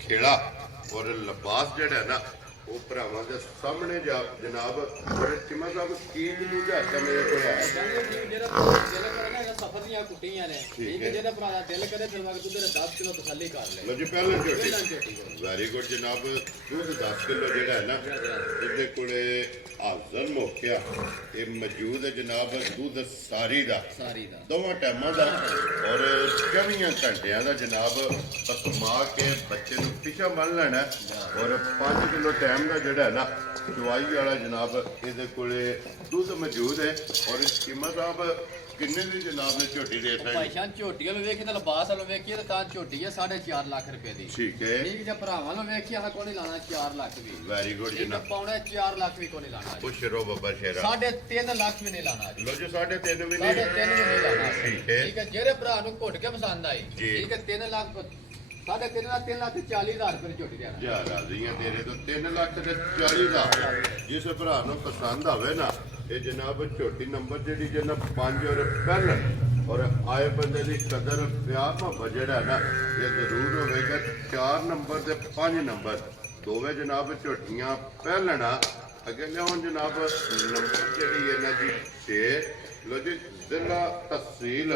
ਖੇੜਾ ਔਰ ਲਿਬਾਸ ਜਿਹੜਾ ਹੈ ਨਾ ਉਹ ਭਰਾਵਾਂ ਦੇ ਸਾਹਮਣੇ ਜਨਾਬ ਔਰ ਚਿਮਾ ਸਾਹਿਬ ਕੀ ਨੂੰ ਜਾਤਾ ਮੇਰੇ ਕੋਲ ਆਇਆ ਕਹਿੰਦੇ ਕਿ ਜਿਹੜਾ ਦਿਲ ਕਰੇ ਨਾ ਇਹ ਸਫਰ ਦੀਆਂ ਕੁੱਟੀਆਂ ਨੇ ਠੀਕ ਹੈ ਜਿਹੜਾ ਭਰਾ ਦਾ ਦਿਲ ਕਰੇ ਫਿਰ ਮੈਂ ਦੁੱਧ ਦੇ 10 ਕਿਲੋ ਤਸੱਲੀ ਕਰ ਲੈ ਲੋ ਜੀ ਪਹਿਲਾਂ ਪਹਿਲਾਂ ਝੋਟੀ ਝੋਟੀ ਕਰੋ। ਵੈਰੀ ਗੁੱਡ ਜਨਾਬ ਦੁੱਧ 10 ਕਿਲੋ ਜਿਹੜਾ ਹੈ ਨਾ ਇਹਦੇ ਕੋਲੇ ਹਾਜ਼ਰ ਮੌਕਿਆ ਇਹ ਮੌਜੂਦ ਹੈ ਜਨਾਬ ਦੁੱਧ ਸਾਰੀ ਦਾ ਸਾਰੀ ਦਾ ਦੋਵਾਂ ਟਾਈਮਾਂ ਦਾ ਔਰ 24 ਘੰਟਿਆਂ ਦਾ ਜਨਾਬ ਪਤਮਾ ਕੇ ਬੱਚੇ ਨੂੰ ਪਿੱਛਾ ਬੰਨ ਲੈਣਾ ਔਰ 5 ਕਿਲੋ ਟਾਈਮ ਦਾ ਜਿਹੜਾ ਹੈ ਨਾ ਦਵਾਈ ਵਾਲਾ ਜਨਾਬ ਇਹਦੇ ਕੋਲੇ ਦੁੱਧ ਮੌਜੂਦ ਹੈ ਔਰ ਕੀਮਤ ਸਾਹਿਬ ਕਿੰਨੇ ਦੀ ਜਨਾਬ ਨੇ ਝੋਟੀ ਦੇ ਭਾਈ ਸਕਦੇ? ਜਾਨ ਝੋਟੀਆਂ ਨੂੰ ਵੇਖੀ ਤਾਂ ਲਿਬਾਸ ਵਾਲੋਂ ਵੇਖੀਏ ਤਾਂ ਝੋਟੀ ਹੈ 4.5 ਲੱਖ ਰੁਪਏ ਦੀ। ਠੀਕ ਹੈ, ਠੀਕ ਜੇ ਭਰਾਵਾਂ ਨੂੰ ਵੇਖੀਏ ਹਾਂ ਕੋਈ ਨਹੀਂ ਲਾਣਾ 4 ਲੱਖ ਵੀ। ਵੈਰੀ ਗੁੱਡ ਠੀਕ ਹੈ ਜਨਾਬ। ਪੌਣੇ 4 ਲੱਖ ਵੀ ਕੋਈ ਨਹੀਂ ਲਾਣਾ। ਖੁਸ਼ ਰਹੋ ਬੱਬਾ ਸ਼ੇਰਾ। 3.5 ਲੱਖ ਵੀ ਨਹੀਂ ਲਾਣਾ। ਲੋ ਜੀ 3.5 ਵੀ 3.5 ਨਹੀਂ। ਵੀ ਨਹੀਂ ਲਾਣਾ। ਠੀਕ ਹੈ। ਠੀਕ ਹੈ ਜਿਹੜੇ ਭਰਾ ਨੂੰ ਘੁੱਟ ਕੇ ਪਸੰਦ ਆਈ ਜੀ। ਠੀਕ ਹੈ 3 ਲੱਖ 3.5 ਲੱਖ 40,000 ਰੁਪਏ ਦੀ ਝੋਟੀ ਦੇਣਾ। ਜਾ ਰਾਜ਼ੀਆਂ ਤੇਰੇ ਤੋਂ 3,40,000। ਜਿਸ ਭਰਾ ਨੂੰ ਪਸੰਦ ਆਵੇ ਨਾ ਇਹ ਜਨਾਬ ਝੋਟੀ ਨੰਬਰ ਜਿਹੜੀ ਜਨਾਬ 5 ਔਰ ਪਹਿਲ ਔਰ ਆਏ ਬੰਦੇ ਦੀ ਕਦਰ ਪਿਆਰ ਮੁਹੱਬਤ ਜਿਹੜਾ ਨਾ ਇਹ ਜ਼ਰੂਰ ਹੋਵੇਗਾ। 4 ਨੰਬਰ ਤੇ 5 ਨੰਬਰ ਦੋਵੇਂ ਜਨਾਬ ਝੋਟੀਆਂ ਪਹਿਲਣਾ ਅੱਗੇ ਲਿਆਉਣ ਜਨਾਬ ਨੰਬਰ ਜਿਹੜੀ ਇਹਨਾਂ ਦੀ 6 ਲੋ ਜੀ ਜ਼ਿਲ੍ਹਾ ਤਹਿਸੀਲ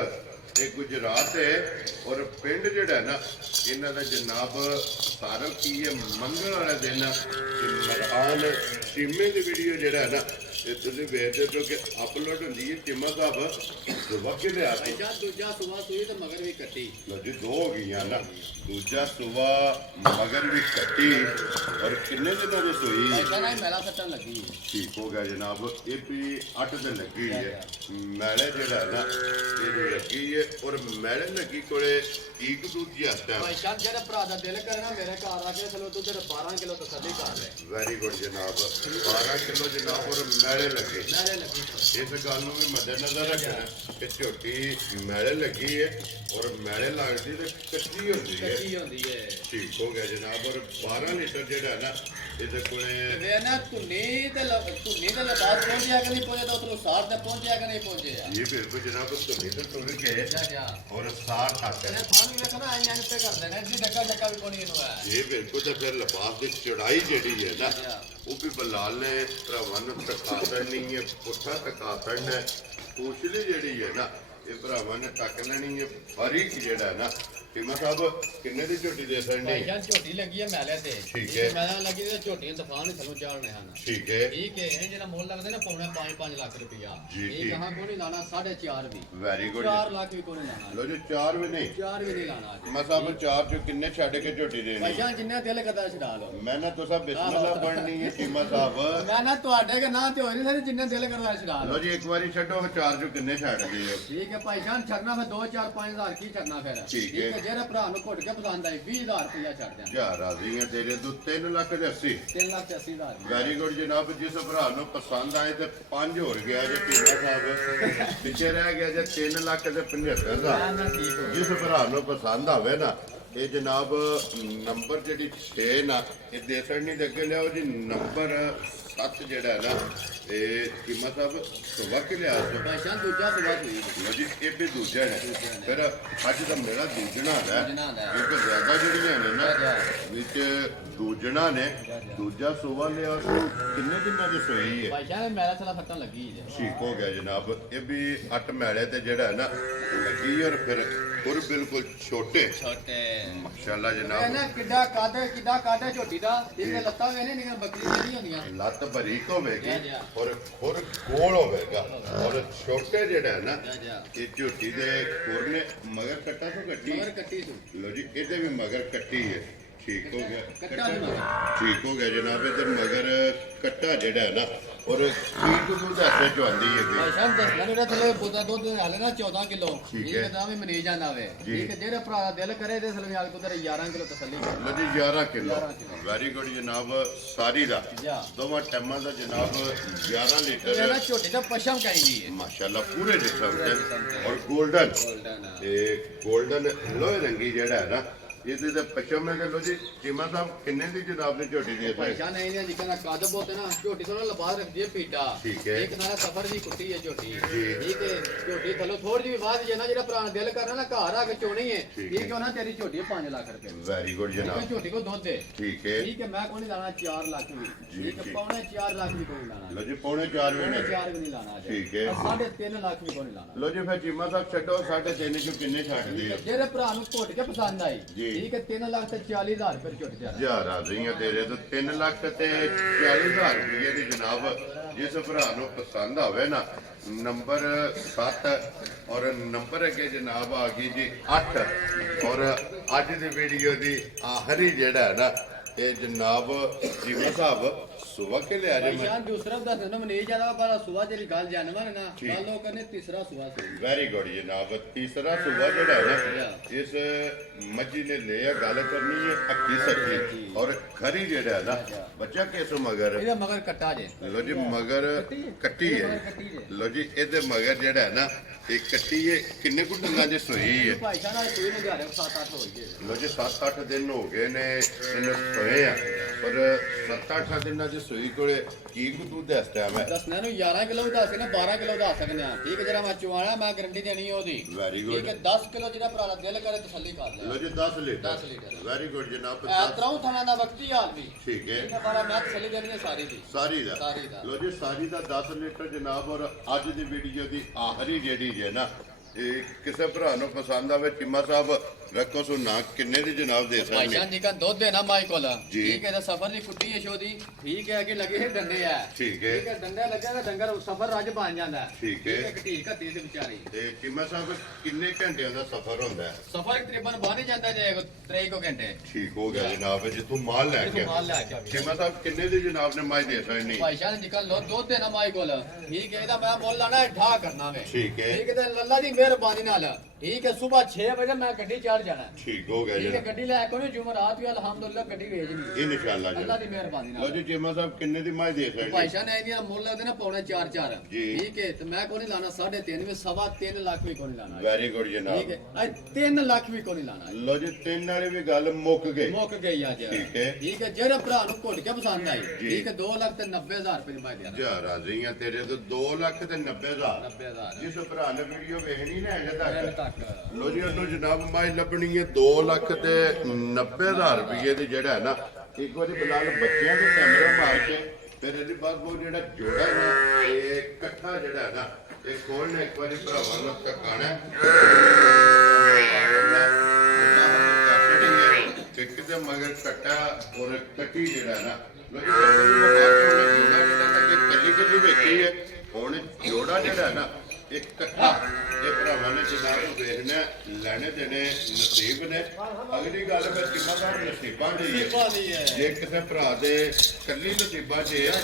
ਇਹ ਗੁਜਰਾਤ ਹੈ ਔਰ ਪਿੰਡ ਜਿਹੜਾ ਨਾ ਇਹਨਾਂ ਦਾ ਜਨਾਬ ਸਾਰਲ ਕੀ ਹੈ ਮੰਗਲ ਵਾਲੇ ਦਿਨ ਮਰਹਾਨ ਚੀਮੇ ਦੀ ਵੀਡੀਓ ਜਿਹੜਾ ਨਾ ਇਹ ਤੁਸੀਂ ਵੇਖਦੇ ਹੋ ਕਿ ਅਪਲੋਡ ਹੁੰਦੀ ਹੈ ਚੀਮਾ ਸਾਹਿਬ ਵਕੇ ਦੇ ਆ ਭਾਈ ਜਾਨ ਦੂਜਾ ਸੁਬਾ ਸੂਈ ਤੇ ਮਗਰ ਵੀ ਕੱਟੀ। ਲੋ ਜੀ 2 ਹੋ ਗਈਆਂ ਨਾ ਦੂਜਾ ਸੁਬਾ ਮਗਰ ਵੀ ਕੱਟੀ ਔਰ ਕਿੰਨੇ ਦਿਨਾਂ ਦੀ ਸੋਈ? ਭਾਈ ਜਾਨ ਇਹ ਮੇਲਾ ਸੱਟਣ ਲੱਗੀ। ਠੀਕ ਹੋ ਗਿਆ ਜਨਾਬ। ਇਹ ਵੀ 8 ਦਿਨ ਲੱਗੀ ਹੈ ਮੈਲੇ ਜਿਹੜਾ ਨਾ ਇਹ ਲੱਗੀ ਹੈ ਔਰ ਮੈਲੇ ਲੱਗੀ ਕੋਲੇ ਇੱਕ ਦੂਜੀ ਹੱਥਾਂ। ਭਾਈ ਜਾਨ ਜਿਹੜੇ ਭਰਾ ਦਾ ਦਿਲ ਕਰਨਾ ਮੇਰੇ ਘਰ ਆ ਕੇ ਚਲੋ ਦੁੱਧ 12 ਕਿਲੋ ਤਸੱਲੀ ਕਰ ਲੈ। ਵੈਰੀ ਗੁੱਡ ਜਨਾਬ। 12 ਕਿਲੋ ਜਨਾਬ ਔਰ ਮੈਲੇ ਲੱਗੇ। ਮੈਲੇ ਲੱਗੀ। ਇਸ ਗੱਲ ਨੂੰ ਵੀ ਮੱਦੇਨਜ਼ਰ ਰੱਖਣਾ ਕਿ ਝੋਟੀ ਮੈਲੇ ਲੱਗੀ ਹੈ ਔਰ ਮੈਲੇ ਲੱਗਦੀ ਤੇ ਕੱਚੀ ਹੁੰਦੀ ਹੈ। ਕੱਚੀ ਹੁੰਦੀ ਹੈ। ਠੀਕ ਹੋ ਗਿਆ ਜਨਾਬ। ਔਰ 12 ਲੀਟਰ ਜਿਹੜਾ ਨਾ ਇਹਦੇ ਕੋਲੇ ਵੇ ਨਾ ਧੁੰਨੀ ਤੇ ਲਬਾਸ ਪਹੁੰਚਿਆ ਕਿ ਨਹੀਂ ਪਹੁੰਚਿਆ ਤਾਂ ਉਤੋਂ ਸਾਰ ਤੇ ਪਹੁੰਚਿਆ ਕਿ ਨਹੀਂ ਪਹੁੰਚਿਆ। ਇਹ ਬਿਲਕੁਲ ਜਨਾਬ ਧੁਨੀ ਤੇ ਤੁਰ ਕੇ ਜਾ ਜਾ ਔਰ ਸਾਰ ਤੱਕ ਇਹਨੇ ਪਾਣੀ ਵੇਖਣਾ ਆਈਆਂ ਤੇ ਕਰਦੇ ਨੇ ਜੀ ਡੱਕਾ ਵੀ ਕੋਣੀ ਇਹਨੂੰ ਹੈ। ਇਹ ਬਿਲਕੁਲ ਤਾਂ ਫਿਰ ਲਿਬਾਸ ਦੀ ਚੜਾਈ ਜਿਹੜੀ ਹੈ ਨਾ ਉਹ ਵੀ ਬਲਾਲ ਨੇ ਭਰਾਵਾਂ ਨੂੰ ਟਕਾ ਦੇਣੀ ਹੈ ਪੁੱਠਾ ਟਕਾ ਦੇਣਾ। ਕੋਸ਼ਲੀ ਜਿਹੜੀ ਹੈ ਨਾ ਇਹ ਭਰਾਵਾਂ ਨੇ ਟੱਕ ਲੈਣੀ ਹੈ। ਬਾਰੀਕ ਜਿਹੜਾ ਨਾ ਟੀਮਾ ਸਾਹਿਬ ਕਿੰਨੇ ਦੀ ਝੋਟੀ ਦੇ ਭਾਈ ਸਕਦੇ? ਜਾਨ ਝੋਟੀ ਲੱਗੀ ਹੈ ਮੈਲੇ ਤੇ। ਠੀਕ ਹੈ। ਮੈਲੇ ਲੱਗੀ ਤੇ ਝੋਟੀਆਂ ਤੂਫਾਨ ਹੀ ਥੱਲੋਂ ਚਾੜਨੇ ਹਨ। ਠੀਕ ਹੈ, ਠੀਕ ਹੈ ਇਹ ਜਿਹੜਾ ਮੁੱਲ ਲੱਗਦਾ ਨਾ ਪੌਣੇ 5 ਲੱਖ ਰੁਪਇਆ ਜੀ, ਇਹ ਠੀਕ। ਕਹਾਂ ਕੋਈ ਨਹੀਂ ਲਾਣਾ 4.5 ਵੀ। Very good. 4 ਲੱਖ ਵੀ ਕੋਈ ਨਹੀਂ ਲਾਣਾ। ਲੋ ਜੀ 4 ਵੀ ਨਹੀਂ 4 ਵੀ ਨਹੀਂ ਲਾਣਾ ਅੱਜ। ਮੈਂ ਸਾਹਿਬ 4 ਚੋਂ ਕਿੰਨੇ ਛੱਡ ਕੇ ਝੋਟੀ ਭਾਈ ਦੇਣੀ? ਜਾਨ ਜਿੰਨੇ ਦਿਲ ਕਰਦਾ ਛਡਾ ਲਓ। ਮੈਂ ਨਾ ਤੁਸੀਂ ਬਿਸਮਿਲ੍ਲਾ ਬਣਨੀ ਹੈ ਟੀਮਾ ਸਾਹਿਬ। ਮੈਂ ਨਾ ਤੁਹਾਡੇ ਕੇ ਨਾਂ ਤੇ ਹੋਈ ਨਹੀਂ ਸਾਰੇ ਜਿੰਨੇ ਦਿਲ ਕਰਦਾ ਛਡਾ ਲੋ ਲਓ। ਜੀ ਇੱਕ ਵਾਰੀ ਛੱਡੋ 4 ਚੋਂ ਕਿੰਨੇ ਛੱਡਦੇ ਹੋ? ਠੀਕ ਹੈ ਭਾਈ ਜਾਨ ਛੱਡਣਾ ਫਿਰ 2 4 5 ਹਜ਼ਾਰ ਕੀ ਛੱਡਣਾ ਫਿਰ। ਠੀਕ ਹੈ। ਜਿਹੜੇ ਭਰਾ ਨੂੰ ਘੁੱਟ ਕੇ ਪਸੰਦ ਆਈ 20,000 ਰੁਪਇਆ ਛੱਡ ਦਿਆਂ। ਜਾ ਰਾਜ਼ੀਆਂ ਤੇਰੇ ਤੋਂ 3,80,000। 3,80,000 ਵੈਰੀ ਗੁੱਡ ਜਨਾਬ। ਜਿਸ ਭਰਾ ਨੂੰ ਪਸੰਦ ਆਏ ਤੇ 5 ਹੋਰ ਗਿਆ ਜੇ ਪੀਲਾ ਸਾਹਿਬ ਪਿੱਛੇ ਰਹਿ ਗਿਆ ਜੇ 3,75,000। ਨਾ ਠੀਕ ਹੋ ਜਿਸ ਭਰਾ ਨੂੰ ਪਸੰਦ ਆਵੇ ਨਾ ਇਹ ਜਨਾਬ ਨੰਬਰ ਜਿਹੜੀ 6 ਨਾ ਇਹ ਦੇਸਣ ਨਹੀਂ ਦੇ ਅੱਗੇ ਲਿਆਓ ਜੀ ਨੰਬਰ 7 ਜਿਹੜਾ ਨਾ ਇਹ ਕੀਮਤ ਸਾਹਿਬ ਸੁਬਾ ਕੇ ਲਿਆ ਸੋ ਭਾਈ ਜਾਨ ਦੂਜਾ ਸੁਬਾ ਸੂਈ ਲੋ ਜੀ ਇਹ ਵੀ ਦੂਜਾ ਹੈ ਫਿਰ ਅੱਜ ਦਾ ਮੇਰਾ ਦੂਜਣਾ ਹੈ ਦੂਜਣਾ ਹੈ। ਕਿਉਂਕਿ ਜ਼ਿਆਦਾ ਜਿਹੜੀਆਂ ਨੇ ਨਾ ਵਿੱਚ ਦੂਜਣਾ ਨੇ ਦੂਜਾ ਸੁਬਾ ਲਿਆ ਸੋ ਕਿੰਨੇ ਦਿਨਾਂ ਦੀ ਸੋਈ ਹੈ? ਭਾਈ ਜਾਨ ਮੇਰਾ ਥਲਾ ਫੱਟਣ ਲੱਗੀ ਜੇ। ਠੀਕ ਹੋ ਗਿਆ ਜਨਾਬ। ਇਹ ਵੀ 8 ਮੈਲੇ ਤੇ ਜਿਹੜਾ ਹੈ ਨਾ ਲੱਗੀ ਔਰ ਫਿਰ ਹੋਰ ਬਿਲਕੁਲ ਛੋਟੇ ਛੋਟੇ ਮਾਸ਼ਾਅੱਲਾ ਇਹ ਜਨਾਬ। ਨਾ ਕਿੱਡਾ ਕਾਦਾ ਝੋਟੀ ਦਾ ਇਹਦੇ ਲੱਤਾਂ ਵੇਨੇ ਨਿਕਲ ਬੱਕਰੀ ਨਹੀਂ ਹੁੰਦੀਆਂ। ਲੱਤ ਬਰੀਕ ਹੋਵੇਗੀ ਜਾ, ਜਾ। ਔਰ ਖੁਰ ਗੋਲ ਹੋਵੇਗਾ ਔਰ ਛੋਟੇ ਜਿਹੜਾ ਹੈ ਨਾ ਜਾ ਜਾ ਇਹ ਝੋਟੀ ਦੇ ਖੁਰ ਨੇ ਮਗਰ ਕੱਟਾ ਤੋਂ ਕੱਟੀ। ਮਗਰ ਕੱਟੀ ਤੂੰ ਲੋ ਜੀ ਇਹਦੇ ਵੀ ਮਗਰ ਕੱਟੀ ਹੈ। ਠੀਕ ਹੋ ਗਿਆ। ਕੱਟਾ ਨਹੀਂ ਮਗਰ। ਠੀਕ ਹੋ ਗਿਆ ਜਨਾਬ। ਇਹਦੇ ਮਗਰ ਕੱਟਾ ਜਿਹੜਾ ਹੈ ਨਾ ਔਰ ਕੀਟ ਦੁੱਧ ਐਸੇ ਚ ਆਉਂਦੀ ਹੈ ਭਾਈ ਸਾਹਿਬ ਦੱਸਣਾ ਮੇਰਾ ਥਲੇ ਬੋਤਾ ਦੁੱਧ ਹਾਲੇ ਨਾ 14 ਕਿਲੋ। ਠੀਕ ਹੈ। ਤਾਂ ਵੀ ਮਨੀ ਜਾਂਦਾ ਵੇ। ਜੀ। ਠੀਕ ਹੈ ਜਿਹੜੇ ਭਰਾ ਦਾ ਦਿਲ ਕਰੇ ਤੇ ਸਲਵੀ ਆਗ ਤੋਂ ਤੇਰੇ 11 ਕਿਲੋ ਤਸੱਲੀ ਕਰ। ਲੋ ਜੀ 11 ਕਿਲੋ 11 ਕਿਲੋ। ਵੈਰੀ ਗੁੱਡ ਜਨਾਬ। ਸਾਰੀ ਦਾ ਜਾ ਦੋਵਾਂ ਟੈਮਾਂ ਦਾ ਜਨਾਬ 11 ਇਹ ਲੀਟਰ ਨਾ ਝੋਟੀ ਦਾ ਪਸ਼ਮ ਕਹਿੰਦੀ ਹੈ। ਮਾਸ਼ਾਅੱਲਾ ਪੂਰੇ ਜਿਸਮ ਤੇ ਔਰ 골ਡਨ ਗੋਲਡਨ ਇਹ 골ਡਨ ਲੋਹੇ ਰੰਗੀ ਜਿਹੜਾ ਹੈ ਨਾ ਇਹਦੇ ਦਾ ਪਸ਼ਮ ਹੈ। ਲੋ ਜੀ ਚੀਮਾ ਸਾਹਿਬ ਕਿੰਨੇ ਦੀ ਜਨਾਬ ਨੇ ਝੋਟੀ ਦੇ ਭਾਈ ਦਿੱਤਾ? ਜਾਨ ਇਹ ਨੇ ਜਿੱਕਣਾ ਕੱਦ ਬੋਤੇ ਨਾ ਝੋਟੀ ਤੋਂ ਲਬਾਸ ਰੱਖਦੀ ਹੈ ਪੀਟਾ। ਠੀਕ ਹੈ। ਇੱਕ ਨਾਲ ਸਫਰ ਦੀ ਕੁੱਟੀ ਹੈ ਝੋਟੀ। ਜੀ। ਠੀਕ ਹੈ ਝੋਟੀ ਥੱਲੋਂ ਥੋੜੀ ਜਿਹੀ ਬਾਅਦ ਜੇ ਨਾ ਜਿਹੜਾ ਭਰਾ ਦਿਲ ਕਰਨਾ ਨਾ ਘਰ ਆ ਕੇ ਚੋਣੀ ਹੈ। ਠੀਕ ਠੀਕ ਹੈ। ਹੈ ਨਾ ਤੇਰੀ ਝੋਟੀ 5 ਲੱਖ ਰੁਪਏ ਦੀ। ਵੈਰੀ ਗੁੱਡ ਠੀਕ ਹੈ ਜਨਾਬ। ਝੋਟੀ ਕੋ ਦੁੱਧ ਹੈ। ਠੀਕ ਹੈ। ਠੀਕ ਹੈ ਮੈਂ ਕੋਈ ਨਹੀਂ ਲਾਣਾ 4 ਲੱਖ ਵੀ। ਜੀ, ਠੀਕ ਹੈ ਠੀਕ। ਪੌਣੇ 4 ਲੱਖ ਵੀ ਕੋਈ ਨਹੀਂ ਲਾਣਾ। ਲੋ ਜੀ ਪੌਣੇ 4 ਪੌਣੇ ਮਹੀਨੇ 4 ਵੀ ਨਹੀਂ ਲਾਣਾ ਅੱਜ। ਠੀਕ ਹੈ। 3.5 ਲੱਖ ਵੀ ਕੋਈ ਨਹੀਂ ਲਾਣਾ। ਲੋ ਜੀ ਫਿਰ ਚੀਮਾ ਸਾਹਿਬ ਛੱਡੋ 3.5 ਚੋਂ ਕਿੰਨੇ ਛੱਡਦੇ ਹੋ? ਜਿਹੜੇ ਭਰਾ ਨੂੰ ਘੁੱਟ ਕੇ ਪਸੰਦ ਆਈ ਜੀ। ਠੀਕ ਹੈ 3,40,000 ਰੁਪਏ ਝੋਟੀ ਤੇ ਹਜ਼ਾਰ ਆ ਰਹੀਆਂ ਤੇਰੇ ਤੋਂ 3,40,000 ਰੁਪਏ ਦੀ ਜਨਾਬ। ਜਿਸ ਭਰਾ ਨੂੰ ਪਸੰਦ ਆਵੇ ਨਾ ਨੰਬਰ 7 ਔਰ ਨੰਬਰ ਅੱਗੇ ਜਨਾਬ ਆ ਗਈ ਜੀ 8 ਔਰ ਅੱਜ ਦੀ ਵੀਡੀਓ ਦੀ ਆਖਰੀ ਜਿਹੜਾ ਹੈ ਨਾ ਇਹ ਜਨਾਬ ਜੀਵਾ ਸਾਹਿਬ सुबह के ले आ जाए भाईजान दूसरा बता देना मैं नहीं जाना पर सुबह तेरी गाल जानवर है ना ठीक। कल लोग करने तीसरा सुबह से वेरी गुड जनाब तीसरा सुबह जड़ा है ना इस मच्छी ने ले गल करनी है अक्की सच्ची और खरी जेड़ा है ना बच्चा किस मगर ਇਹਦਾ ਮਗਰ ਕੱਟਾ ਜੇ लो जी मगर कट्टी है लो जी ਇਹਦੇ मगर जेड़ा है ना ਇਹ ਕੱਟੀ ਹੈ ਕਿੰਨੇ ਕੁ ਡੰਗਾਂ ਦੀ ਸੂਈ ਹੈ ਭਾਈ ਸਾਹਿਬ ਨਾਲ ਕੋਈ ਨਹੀਂ ਦਿਹਾੜੇ 7-8 ਹੋ ਗਏ ਲੋ ਜੀ 7-8 ਦਿਨ ਹੋ ਗਏ ਨੇ ਇਹਨੂੰ ਸੋਏ ਆ ਪਰ 7-8 ਦਿਨਾਂ ਦੀ ਸੂਈ ਕੋਲੇ ਕੀ ਕੁ ਦੁੱਧ ਇਸ ਟਾਈਮ ਹੈ ਦੱਸਣਾ ਨੂੰ 11 ਕਿਲੋ ਦੱਸ ਕੇ ਨਾ 12 ਕਿਲੋ ਦੱਸ ਸਕਦੇ ਆ ਠੀਕ ਹੈ ਜਰਾ ਮੈਂ ਚਵਾਣਾ ਮੈਂ ਗਰੰਟੀ ਦੇਣੀ ਹੈ ਉਹਦੀ ਵੈਰੀ ਠੀਕ ਗੁੱਡ ਹੈ 10 ਕਿਲੋ ਜਿਹੜਾ ਭਰਾ ਦਿਲ ਕਰੇ ਤਸੱਲੀ ਕਰ ਲੈ ਲੋ ਜੀ 10 ਲੀਟਰ 10 ਲੀਟਰ ਵੈਰੀ ਗੁੱਡ ਜਨਾਬ ਤਰਾਉ ਥਾਣਾ ਦਾ ਵਕਤੀ ਹਾਲ ਵੀ ਠੀਕ ਹੈ ਠੀਕ ਹੈ ਪਰ ਮੈਂ ਤਸੱਲੀ ਦੇਣੀ ਹੈ ਸਾਰੀ ਦੀ ਸਾਰੀ ਦਾ ਸਾਰੀ ਦਾ ਲੋ ਜੀ ਸਾਰੀ ਦਾ 10 ਲੀਟਰ ਜਨਾਬ ਔਰ ਅੱਜ ਦੀ ਵੀਡੀਓ ਦੀ ਆਖਰੀ ਜਿਹੜੀ ਜੇ ਨਾ ਇਹ ਕਿਸੇ ਭਰਾ ਨੂੰ ਪਸੰਦ ਆਵੇ ਚਿੰਮਾ ਸਾਹਿਬ ਵੇਖੋ ਸੋ ਨਾ ਕਿੰਨੇ ਦੀ ਜਨਾਬ ਦੇ ਭਾਈ ਸਕਦੇ ਸਾਹਿਬ ਜੀ ਕਾ ਦੁੱਧ ਦੇਣਾ ਮਾਈ ਕੋਲ ਜੀ। ਠੀਕ ਹੈ ਤਾਂ ਸਫਰ ਦੀ ਕੁੱਟੀ ਹੈ ਸ਼ੋਦੀ ਠੀਕ ਹੈ ਕਿ ਲੱਗੇ ਹੈ ਡੰਡੇ ਆ ਠੀਕ ਹੈ। ਠੀਕ ਹੈ ਡੰਡਾ ਲੱਗਾ ਤਾਂ ਡੰਗਰ ਸਫਰ ਰੱਜ ਬਣ ਜਾਂਦਾ ਹੈ। ਠੀਕ ਹੈ। ਠੀਕ ਘੱਟੀ ਦੇ ਵਿਚਾਰੀ ਤੇ ਚਿੰਮਾ ਸਾਹਿਬ ਕਿੰਨੇ ਘੰਟਿਆਂ ਦਾ ਸਫ਼ਰ ਹੁੰਦਾ ਹੈ ਸਫਰ ਤਕਰੀਬਨ ਬਣ ਹੀ ਜਾਂਦਾ ਜੇ 3 ਘੰਟੇ ਠੀਕ ਹੋ ਗਿਆ ਜਨਾਬ ਜਿੱਥੋਂ ਮਾਲ ਲੈ ਕੇ ਮਾਲ ਲੈ ਕੇ ਆਵੇ। ਚਿੰਮਾ ਸਾਹਿਬ ਕਿੰਨੇ ਦੀ ਜਨਾਬ ਨੇ ਮਾਈ ਦੇ ਸਕਣੀ ਭਾਈ ਸਾਹਿਬ ਜੀ ਕਾ ਦੁੱਧ ਦੇਣਾ ਮਾਈ ਕੋਲ ਠੀਕ ਹੈ ਇਹਦਾ ਮੈਂ ਮੁੱਲ ਲਾਣਾ ਠਾ ਕਰਨਾ ਵੇ ਠੀਕ ਹੈ। ਠੀਕ ਹੈ ਤੇ ਲੱਲਾ ਦੀ ਮਿਹਰਬਾਨੀ ਨਾਲ ਠੀਕ ਹੈ ਸਵੇਰ 6 ਵਜੇ ਮੈਂ ਗੱਡੀ ਚੜ ਜਾਣਾ ਠੀਕ ਹੋ ਗਿਆ ਠੀਕ ਹੈ ਜਨਾਬ ਗੱਡੀ ਲੈ ਕੋਈ ਜੁਮਰਾਤ ਵੀ ਅਲਹਮਦੁਲਿਲਾ ਗੱਡੀ ਵੇਚਣੀ ਇਨਸ਼ਾਅੱਲਾ ਅੱਲਾ ਦੀ ਜਨਾਬ ਮਿਹਰਬਾਨੀ ਲੋ ਨਾਲ ਜੀ ਚਿੰਮਾ ਸਾਹਿਬ ਕਿੰਨੇ ਦੀ ਮਾਈ ਦੇ ਭਾਈ ਸਕਣੀ ਸਾਹਿਬ ਨੇ ਇਹਦੀਆਂ ਮੁੱਲ ਲੱਗਦੇ ਨਾ ਪੌਣੇ 4 ਜੀ। ਠੀਕ ਹੈ ਤੇ ਮੈਂ ਕੋਈ ਨਹੀਂ ਲਾਣਾ 3.5 ਵੀ 3.5 ਲੱਖ ਵੀ ਕੋਈ ਨਹੀਂ ਲਾਣਾ ਵੈਰੀ ਗੁੱਡ ਠੀਕ ਜਨਾਬ ਹੈ ਅੱਜ 3 ਲੱਖ ਵੀ ਕੋਈ ਨਹੀਂ ਲਾਣਾ ਲੋ ਜੀ ਤਿੰਨ ਵਾਲੀ ਵੀ ਗੱਲ ਮੁੱਕ ਗਈ ਮੁੱਕ ਗਈ ਅੱਜ ਠੀਕ ਹੈ। ਠੀਕ ਹੈ ਜਿਹੜੇ ਭਰਾ ਨੂੰ ਘੁੱਟ ਕੇ ਪਸੰਦ ਆਈ ਜੀ। ਠੀਕ ਹੈ 2 ਲੱਖ ਤੇ 90,000 ਰੁਪਏ ਦੀ ਮੈਂ ਦੇਣਾ ਜਾ ਰਾਜ਼ੀਆਂ ਤੇਰੇ ਤੋਂ 2 ਲੱਖ ਤੇ 90,000 90,000 ਜਿਸ ਭਰਾ ਨੇ ਵੀਡੀਓ ਵੇਖਣੀ ਨਾ ਅਜੇ ਦਿਨ ਤੱਕ ਤੱਕ ਲੋ ਜੀ ਉਹਨੂੰ ਜਨਾਬ ਮਾਈ ਲੱਭਣੀ ਹੈ 2 ਲੱਖ ਤੇ 90,000 ਰੁਪਏ ਦੀ ਜਿਹੜਾ ਹੈ ਨਾ ਇੱਕ ਵਾਰੀ ਬਿਲਾਲ ਬੱਚਿਆਂ ਦੇ ਕੈਮਰਾ ਮਾਰ ਕੇ ਫਿਰ ਇਹਦੇ ਬਾਅਦ ਉਹ ਜਿਹੜਾ ਜੋੜਾ ਹੈ ਨਾ ਇਹ ਇਕੱਠਾ ਜਿਹੜਾ ਹੈ ਨਾ ਇਹ ਖੋਲਣਾ ਇੱਕ ਵਾਰੀ ਭਰਾਵਾਂ ਨੂੰ ਟਕਾਣਾ ਕਿਤੇ ਮਗਰ ਕੱਟਾ ਔਰ ਕੱਟੀ ਜਿਹੜਾ ਹੈ ਨਾ ਲੋ ਜੀ ਜੋੜਾ ਜਿਹੜਾ ਤਾਂ ਕੱਲੀ ਕੱਲੀ ਵੇਖੀ ਹੈ ਹੁਣ ਜੋੜਾ ਜਿਹੜਾ ਹੈ ਨਾ ਇਹ ਇਕੱਠਾ ਇਹ ਭਰਾਵਾਂ ਨੇ ਜਨਾਬ ਵੇਖਣਾ ਲੈਣੇ ਦੇਣੇ ਨਸੀਬ ਨੇ ਅਗਲੀ ਗੱਲ ਫਿਰ ਕਿੰਨਾ ਦਾ ਨਸੀਬਾਂ ਦੀ ਹੈ ਪਾਣੀ ਹੈ ਜੇ ਕਿਸੇ ਭਰਾ ਦੇ ਕੱਲੀ ਨਸੀਬਾਂ 'ਚ ਹੈ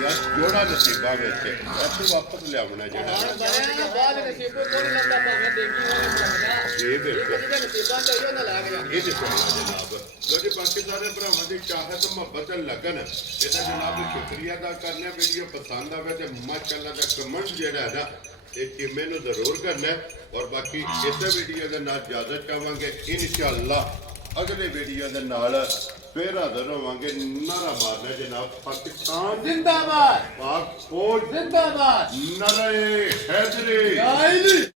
ਜਾਂ ਜੋੜਾ ਨਸੀਬਾਂ ਵਿੱਚ ਇੱਥੇ ਵਾਪਸ ਲਿਆਉਣਾ ਜਿਹੜਾ ਹੁਣ ਬਣਿਆ ਨਾ ਬਾਅਦ ਨਸੀਬੋ ਕੋਈ ਨਹੀਂ ਲੰਦਾ ਭਾਵੇਂ ਦੇਖੀ ਹੋਵੇ ਬਣਦਾ ਜੀ ਬਿਲਕੁਲ ਜਿਹਦੇ ਨਸੀਬਾਂ ਚਾਹੀਏ ਉਹਨਾਂ ਲੈ ਕੇ ਜਾਣਾ ਇਹ ਦੇਖੋ ਜਨਾਬ ਲੋ ਜੀ ਬਾਕੀ ਸਾਰੇ ਭਰਾਵਾਂ ਦੀ ਚਾਹਤ ਮੁਹੱਬਤ ਲੱਗਣ ਇਹਦਾ ਜਨਾਬ ਸ਼ੁਕਰੀਆ ਅਦਾ ਕਰਨਾ ਵੀਡੀਓ ਪਸੰਦ ਆਵੇ ਤੇ ਮਾਸ਼ਾਅੱਲਾ ਦਾ ਕਮੈਂਟ ਜਿਹੜਾ ਹੈ ਨਾ ਇਹ ਚਿੰਮੇ ਨੂੰ ਜ਼ਰੂਰ ਕਰਨਾ ਔਰ ਬਾਕੀ ਇਸੇ ਵੀਡੀਓ ਦੇ ਨਾਲ ਇਜਾਜ਼ਤ ਚਾਹਾਂਗੇ ਇਨਸ਼ਾਅੱਲਾ ਅਗਲੇ ਵੀਡੀਓ ਦੇ ਨਾਲ ਫੇਰ ਹਾਜ਼ਰ ਹੋਵਾਂਗੇ ਨਾਰਾ ਮਾਰਨਾ ਜਨਾਬ ਪਾਕਿਸਤਾਨ ਜ਼ਿੰਦਾਬਾਦ ਪਾਕ ਫੌਜ ਜ਼ਿੰਦਾਬਾਦ ਨਰੇ ਹੈਦਰੀ ਆਇਲੀ